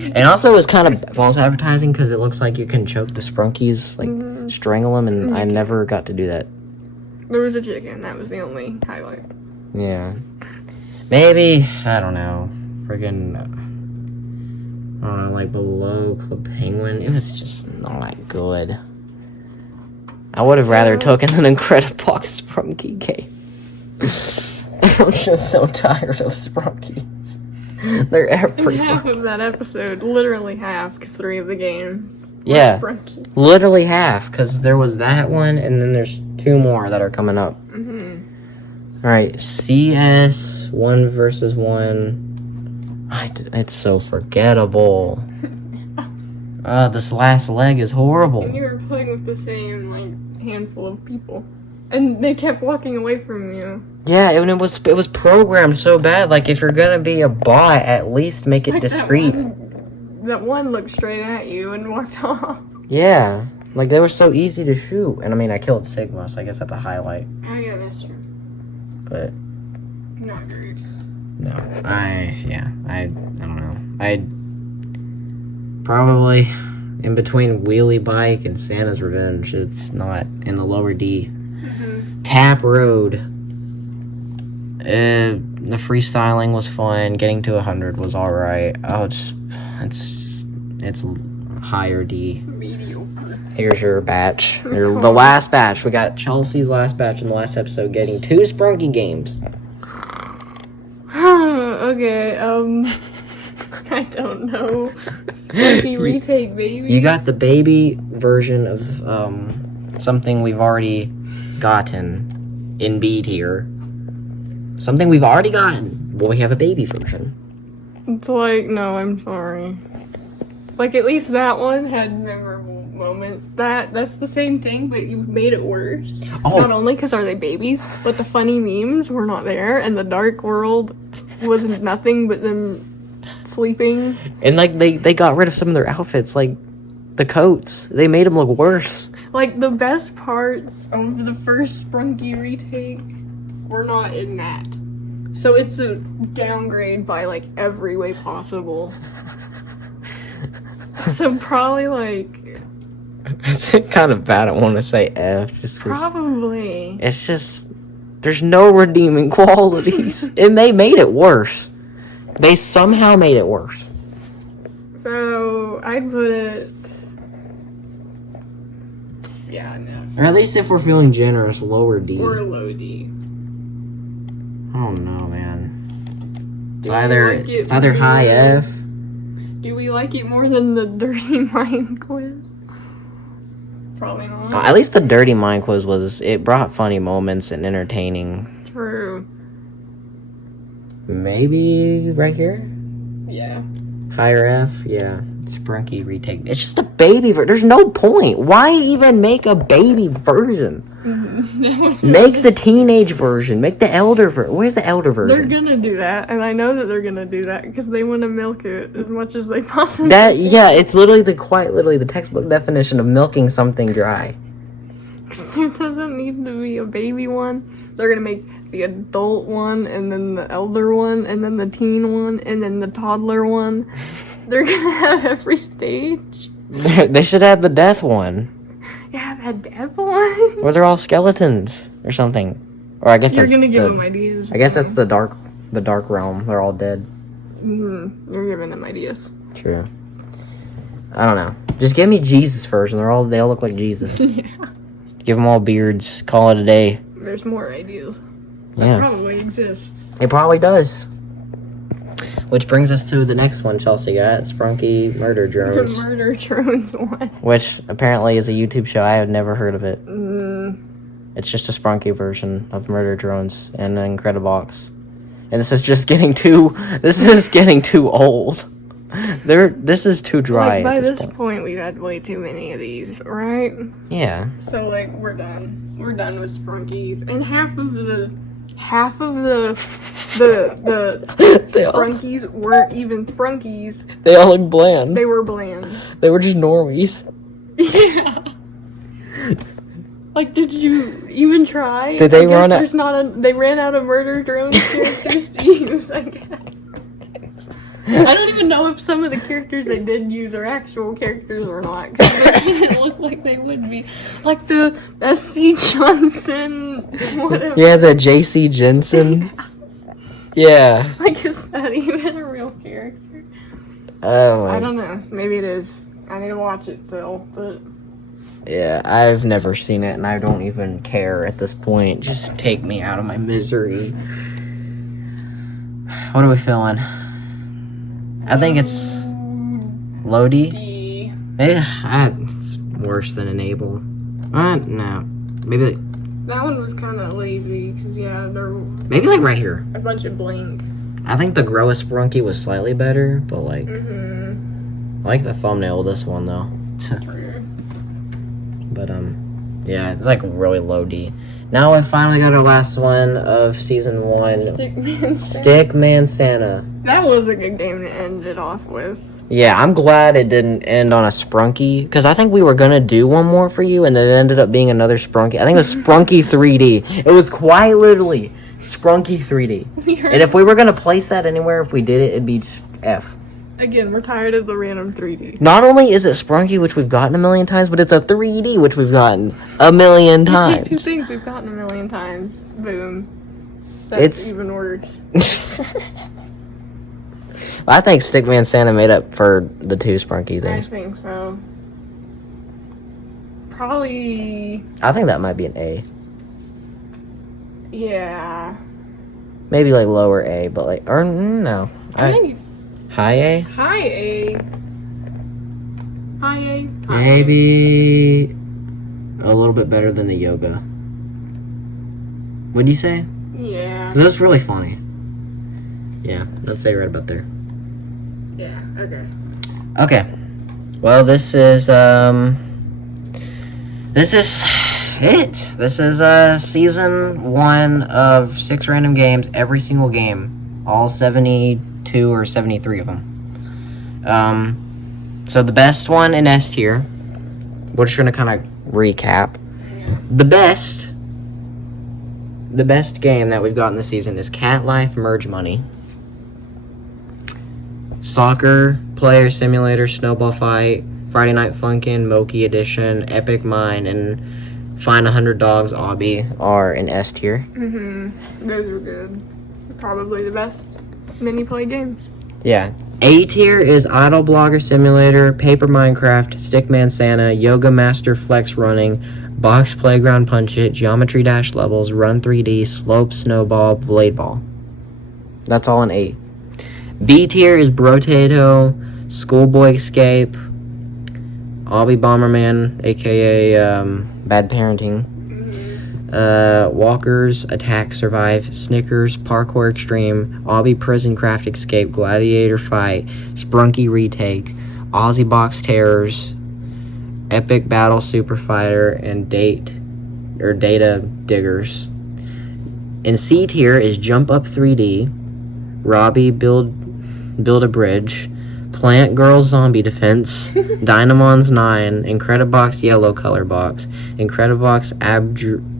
And also, it was kind of false advertising because it looks like you can choke the Sprunkies, like strangle them, and I never got to do that. There was a chicken. That was the only highlight. Yeah. Maybe, I don't know. Friggin', I don't know, like below Club Penguin. It was just not good. I would have rather taken an Incredibox Sprunki game. I'm just so tired of Sprunkies. They're everywhere. And half of that episode, literally half, because 3 of the games were Sprunki. Literally half, because there was that one, and then there's 2 more that are coming up. Alright, CS 1 versus 1. It's so forgettable. This last leg is horrible. And you were playing with the same, like, handful of people. And they kept walking away from you. Yeah, and it was programmed so bad. Like, if you're gonna be a bot, at least make it Like discreet. That one looked straight at you and walked off. Yeah, like they were so easy to shoot. And I mean, I killed Sigma, so I guess that's a highlight. Oh yeah, that's true. But Not great. no, I don't know. I'd probably in between Wheelie Bike and Santa's Revenge. It's not in the lower D. Tap Road. The freestyling was fun. Getting to 100 was alright. Oh, it's higher D. Mediocre. Here's your batch. The last batch. We got Chelsea's last batch in the last episode, getting 2 Sprunki games. Okay, I don't know. Sprunki Retake, baby. You got the baby version of something we've already gotten in B tier. Something we've already gotten. Well, we have a baby version. It's like, no, I'm sorry. Like, at least that one had memorable moments. That's the same thing, but you made it worse. Oh. Not only because are they babies, but the funny memes were not there, and the dark world was nothing but them sleeping. And, like, they got rid of some of their outfits, like, the coats. They made them look worse. Like, the best parts of the first Sprunki Retake were not in that. So it's a downgrade by, like, every way possible. So probably, like... It's kind of bad. I want to say F. Just 'cause probably. it's just... There's no redeeming qualities. And they made it worse. They somehow made it worse. So, I'd put it... Yeah, no. Or at least if we're feeling generous, lower D. Or low D. I don't know, man. It's Do you either like it it's either high more? F. Do we like it more than the Dirty Mind quiz? Probably not. At least the Dirty Mind quiz it brought funny moments and entertaining. True. Maybe right here? Yeah. Higher F? Yeah. Sprunki Retake. It's just a baby version. There's no point. Why even make a baby version? Make the teenage version. Make the elder version. Where's the elder version? They're gonna do that, and I know that they're gonna do that because they want to milk it as much as they possibly That yeah, it's literally the textbook definition of milking something dry. There doesn't need to be a baby one. They're gonna make the adult one, and then the elder one, and then the teen one, and then the toddler one. They're gonna have every stage. They should have the death one. Yeah, a death one. Or they're all skeletons or something. Or I guess You're that's gonna give them ideas. I guess that's the dark realm. They're all dead. You're giving them ideas. True. I don't know. Just give me Jesus version. They all look like Jesus. Yeah. Give them all beards. Call it a day. There's more ideas. Yeah. That probably exists. It probably does. Which brings us to the next one Chelsea got, Sprunki Murder Drones. The Murder Drones one. Which apparently is a YouTube show. I have never heard of it. Mm. It's just a Sprunki version of Murder Drones and an Incredibox. And this is just getting too old. This is too dry. Like, by at this point. point, we've had way too many of these, right? Yeah. So like, we're done. We're done with Sprunkies, and half of the Sprunkies weren't even Sprunkies. They all look bland. They were bland. They were just normies. Yeah. Like, did you even try? Did they run out? They ran out of Murder Drones characters to use, I guess. I don't even know if some of the characters they did use are actual characters or not, because they didn't look like they would be. Like the S.C. Johnson, whatever. Yeah, the J.C. Jensen. Yeah. Like, is that even a real character? Oh my. I don't know. Maybe it is. I need to watch it still, but... Yeah, I've never seen it, and I don't even care at this point. Just take me out of my misery. What are we feeling? I think it's Lodi. D. It's worse than Enable. No. Maybe That one was kind of lazy, because, yeah, they're maybe like right here. a bunch of blank. I think the Grow a Sprunki was slightly better, but like, Mm-hmm. I like the thumbnail of this one though. True. But yeah, it's like really low D. Now we finally got our last one of season 1. Stickman Santa. That was a good game to end it off with. Yeah, I'm glad it didn't end on a Sprunki, because I think we were gonna do one more for you, and then it ended up being another Sprunki. I think it was Sprunki 3D. It was quite literally Sprunki 3D. And if we were gonna place that anywhere, if we did it, it'd be F. Again, we're tired of the random 3D. Not only is it Sprunki, which we've gotten a million times, but it's a 3D, which we've gotten a million times. Two things we've gotten a million times. Boom. That's even worse. I think Stickman Santa made up for the 2 Sprunki things. I think so. Probably... I think that might be an A. Yeah. Maybe like lower A, but like, or no. I think... High A? High A. High A. Maybe a little bit better than the yoga. What'd you say? Yeah. Because that's really funny. Yeah, let's say right about there. Yeah, okay. Okay. Well, this is it. This is season 1 of 6 random games, every single game. All 72 or 73 of them. So the best one in S tier. We're just gonna kind of recap. Yeah. The best game that we've gotten this season is Cat Life Merge Money. Soccer Player Simulator, Snowball Fight, Friday Night Funkin', Mokey Edition, Epic Mine, and Find 100 Dogs, Obby are in S tier. Mm-hmm. Those were good. Probably the best mini-play games. Yeah. A tier is Idle Blogger Simulator, Paper Minecraft, Stickman Santa, Yoga Master Flex Running, Box Playground Punch It, Geometry Dash Levels, Run 3D, Slope Snowball, Blade Ball. That's all in A. B tier is Brotato, Schoolboy Escape, Obby Bomberman, aka Bad Parenting, Walkers, Attack, Survive, Snickers, Parkour Extreme, Obby Prison Craft Escape, Gladiator Fight, Sprunki Retake, Ozzybox Terrors, Epic Battle Super Fighter, and Data Diggers. In C tier is Jump Up 3D, Robbie Build a Bridge, Plant Girl Zombie Defense, Dynamons 9, Incredibox Yellow Color Box, Incredibox Abgermy,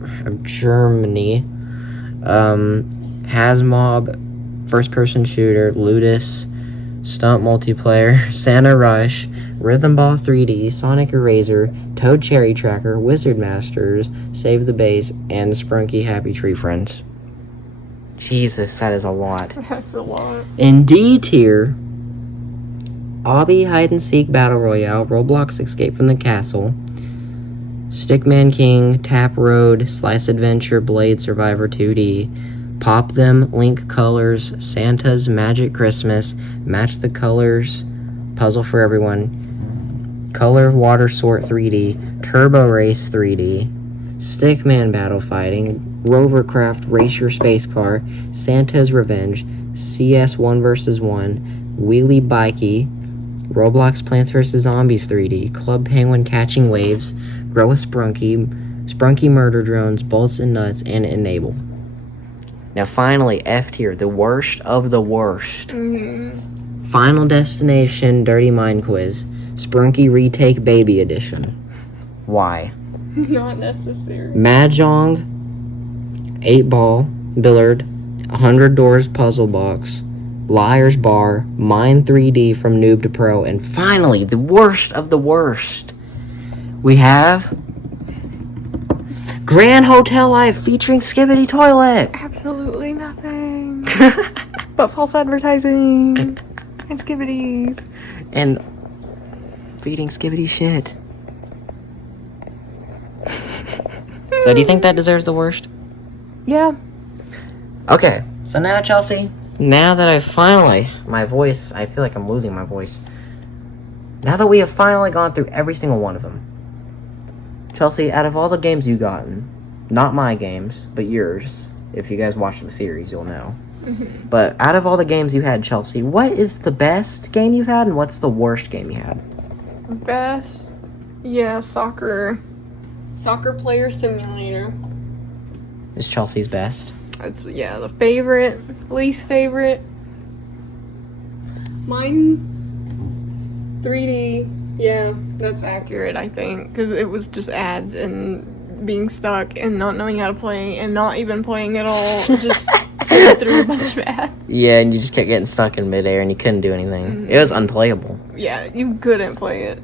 Hazmob First Person Shooter, Ludus, Stunt Multiplayer, Santa Rush, Rhythm Ball 3D, Sonic ERaZoR, Toad Cherry Tracker, Wizard Masters, Save the Base, and Sprunki Happy Tree Friends. Jesus, that is a lot. That's a lot. In D tier, Obby Hide and Seek Battle Royale, Roblox Escape from the Castle, Stickman King, Tap Road, Slice Adventure, Blade Survivor 2D, Pop Them, Link Colors, Santa's Magic Christmas, Match the Colors, Puzzle for Everyone, Color Water Sort 3D, Turbo Race 3D, Stickman Battle Fighting, RoverCraft Race Your Space Car, Santa's Revenge, CS 1 vs 1, Wheelie Bikey, Roblox Plants vs Zombies 3D, Club Penguin Catching Waves, Grow a Sprunki, Sprunki Murder Drones, Bolts and Nuts, and Enable. Now finally, F tier, the worst of the worst. Final Destination Dirty Mind Quiz, Sprunki Retake Baby Edition. Why? Not necessary. Mahjong, 8-Ball, Billiard, 100 Doors Puzzle Box, Liar's Bar, Mine 3D from Noob to Pro, and finally, the worst of the worst, we have Grand Hotel Life featuring Skibity Toilet. Absolutely nothing. But false advertising and Skibities. And feeding Skibity shit. So do you think that deserves the worst? Yeah. Okay, so now Chelsea, now that I've finally, my voice, I feel like I'm losing my voice. Now that we have finally gone through every single one of them. Chelsea, out of all the games you've gotten, not my games, but yours, if you guys watch the series, you'll know. But out of all the games you had, Chelsea, what is the best game you've had and what's the worst game you had? Best? Yeah, soccer player simulator. Is Chelsea's best? That's, yeah, the favorite, least favorite. Mine, 3D, yeah, that's accurate, I think, because it was just ads and being stuck and not knowing how to play and not even playing at all, just through a bunch of ads. Yeah, and you just kept getting stuck in midair and you couldn't do anything. It was unplayable. Yeah, you couldn't play it.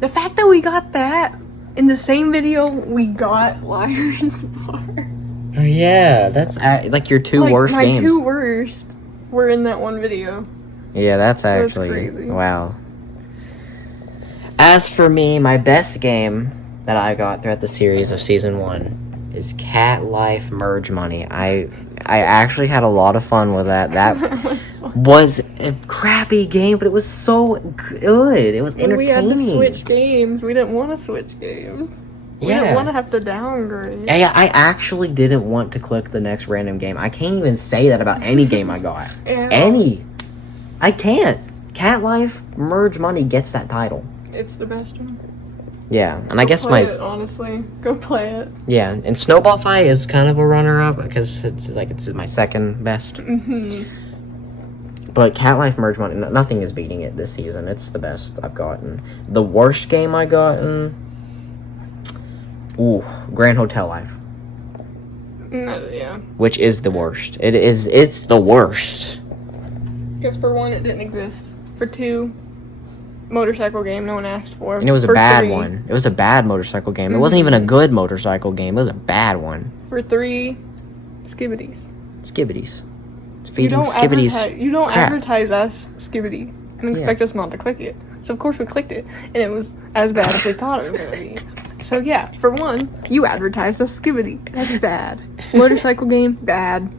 The fact that we got that in the same video we got Liar's Bar. Oh yeah, that's like your two worst my games. My 2 worst were in that one video. Yeah, that's actually crazy. Wow. As for me, my best game that I got throughout the series of Season 1 is Cat Life Merge Money. I actually had a lot of fun with that. That was a crappy game, but it was so good. It was entertaining. We had to switch games. We didn't want to switch games. We didn't want to have to downgrade. Yeah, I actually didn't want to click the next random game. I can't even say that about any game I got. Any. I can't. Cat Life Merge Money gets that title. It's the best one. Yeah, and I guess play it, honestly, go play it. Yeah, and Snowball Fight is kind of a runner-up because it's my second best. But Cat Life Merge Money, nothing is beating it this season. It's the best I've gotten. The worst game I gotten, Grand Hotel Life. Yeah. Which is the worst. It's the worst. Because for 1, it didn't exist. For 2, motorcycle game no one asked for. And it was a bad one. It was a bad motorcycle game. It wasn't even a good motorcycle game. It was a bad one. For 3, Skibities. Skibbities. Feeding Skibbities. You don't crap. Advertise us Skibity and expect us not to click it. So of course we clicked it, and it was as bad as we thought it was gonna be. So yeah, for 1, you advertised us Skibity. That's bad. Motorcycle game, bad.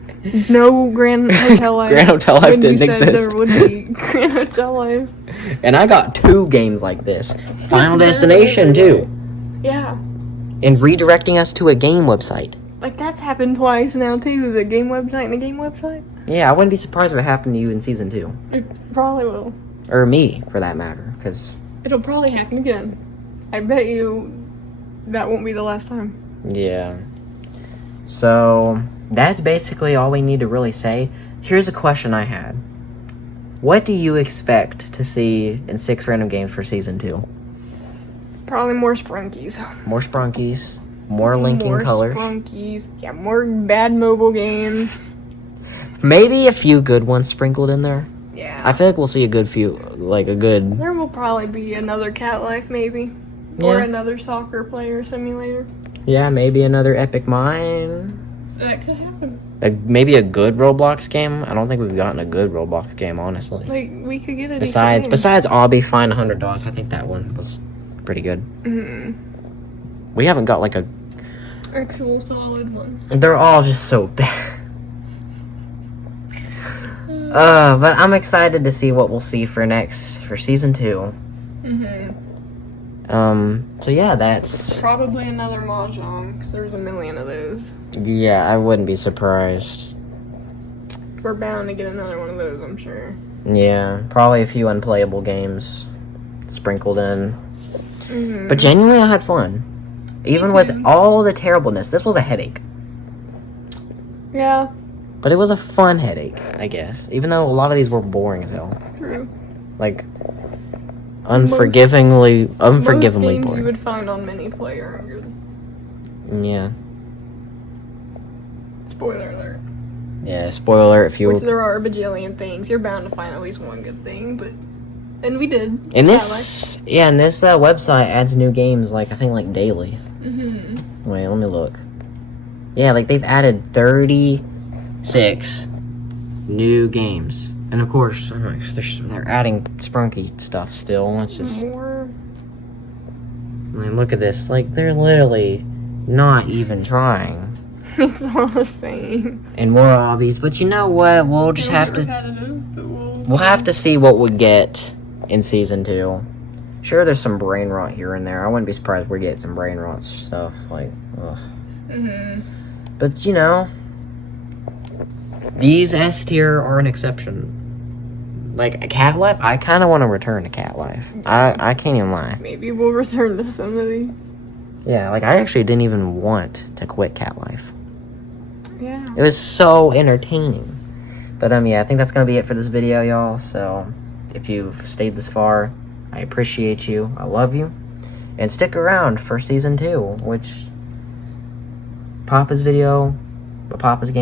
No Grand Hotel Life. Grand Hotel Life didn't exist. There would be Grand Hotel Life. And I got 2 games like this. Final Destination too. Yeah. And redirecting us to a game website. Like that's happened twice now too. The game website and the game website. Yeah, I wouldn't be surprised if it happened to you in Season 2. It probably will. Or me, for that matter, because... It'll probably happen again. I bet you that won't be the last time. Yeah. So, that's basically all we need to really say. Here's a question I had. What do you expect to see in 6 random games for Season 2? Probably more Sprunkies. More Sprunkies. More linking colors. More Sprunkies. Yeah, more bad mobile games. Maybe a few good ones sprinkled in there. Yeah. I feel like we'll see a good few, like a good... There will probably be another Cat Life, maybe. Yeah. Or another soccer player simulator. Yeah, maybe another Epic Mine. That could happen. maybe a good Roblox game. I don't think we've gotten a good Roblox game, honestly. Like, we could get a Besides Obby, find $100. I think that one was pretty good. We haven't got like a actual solid one. They're all just so bad. But I'm excited to see what we'll see for season 2. So yeah, that's probably another Mahjong, because there's a million of those. Yeah, I wouldn't be surprised. We're bound to get another one of those, I'm sure. Yeah, probably a few unplayable games sprinkled in. But genuinely, I had fun. Even with all the terribleness, this was a headache. Yeah. But it was a fun headache, I guess. Even though a lot of these were boring as hell. True. Like, unforgivingly most games boring. You would find on mini player are good. Yeah. Spoiler alert. Yeah, spoiler alert if you... Which there are a bajillion things. You're bound to find at least one good thing, but... And we did. And this... Yeah, and this website adds new games, like, I think, like, daily. Wait, let me look. Yeah, like, they've added 36 new games. And, of course, oh my God, they're adding Sprunki stuff still. It's just... More... I mean, look at this. Like, they're literally not even trying. It's all the same. And more Obbies, but you know what? We'll just have to... We'll have to see what we get in season 2. Sure, there's some brain rot here and there. I wouldn't be surprised if we get some brain rot stuff. Like, ugh. But, you know... These S tier are an exception. Like, Cat Life? I kind of want to return to Cat Life. I can't even lie. Maybe we'll return to some of these. Yeah, like, I actually didn't even want to quit Cat Life. Yeah. It was so entertaining. But, yeah, I think that's going to be it for this video, y'all. So, if you've stayed this far, I appreciate you. I love you. And stick around for season 2, which Papa's game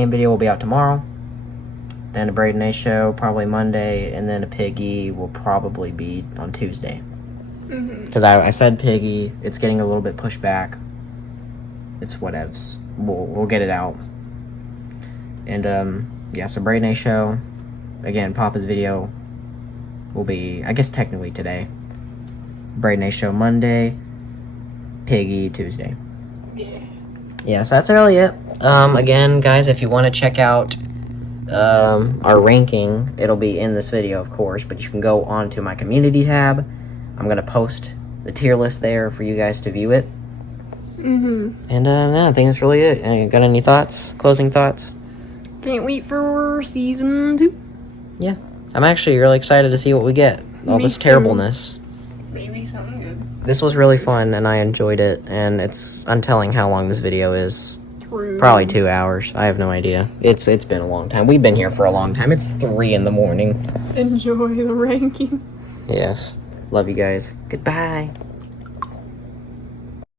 video will be out tomorrow. Then a Braden A show, probably Monday. And then a Piggy will probably be on Tuesday. Because I said Piggy, it's getting a little bit pushed back. It's whatevs. We'll get it out. And, yeah, so Braden A show. Again, Papa's video will be, I guess, technically today. Braden A show Monday. Piggy Tuesday. Yeah, so that's really it. Again, guys, if you want to check out our ranking, it'll be in this video, of course. But you can go on to my community tab. I'm going to post the tier list there for you guys to view it. And, yeah, I think that's really it. Got any thoughts? Closing thoughts? Can't wait for season 2. Yeah. I'm actually really excited to see what we get. All this terribleness. Maybe something good. This was really fun, and I enjoyed it. And it's untelling how long this video is. True. Probably 2 hours. I have no idea. It's been a long time. We've been here for a long time. It's 3 in the morning. Enjoy the ranking. Yes. Love you guys. Goodbye.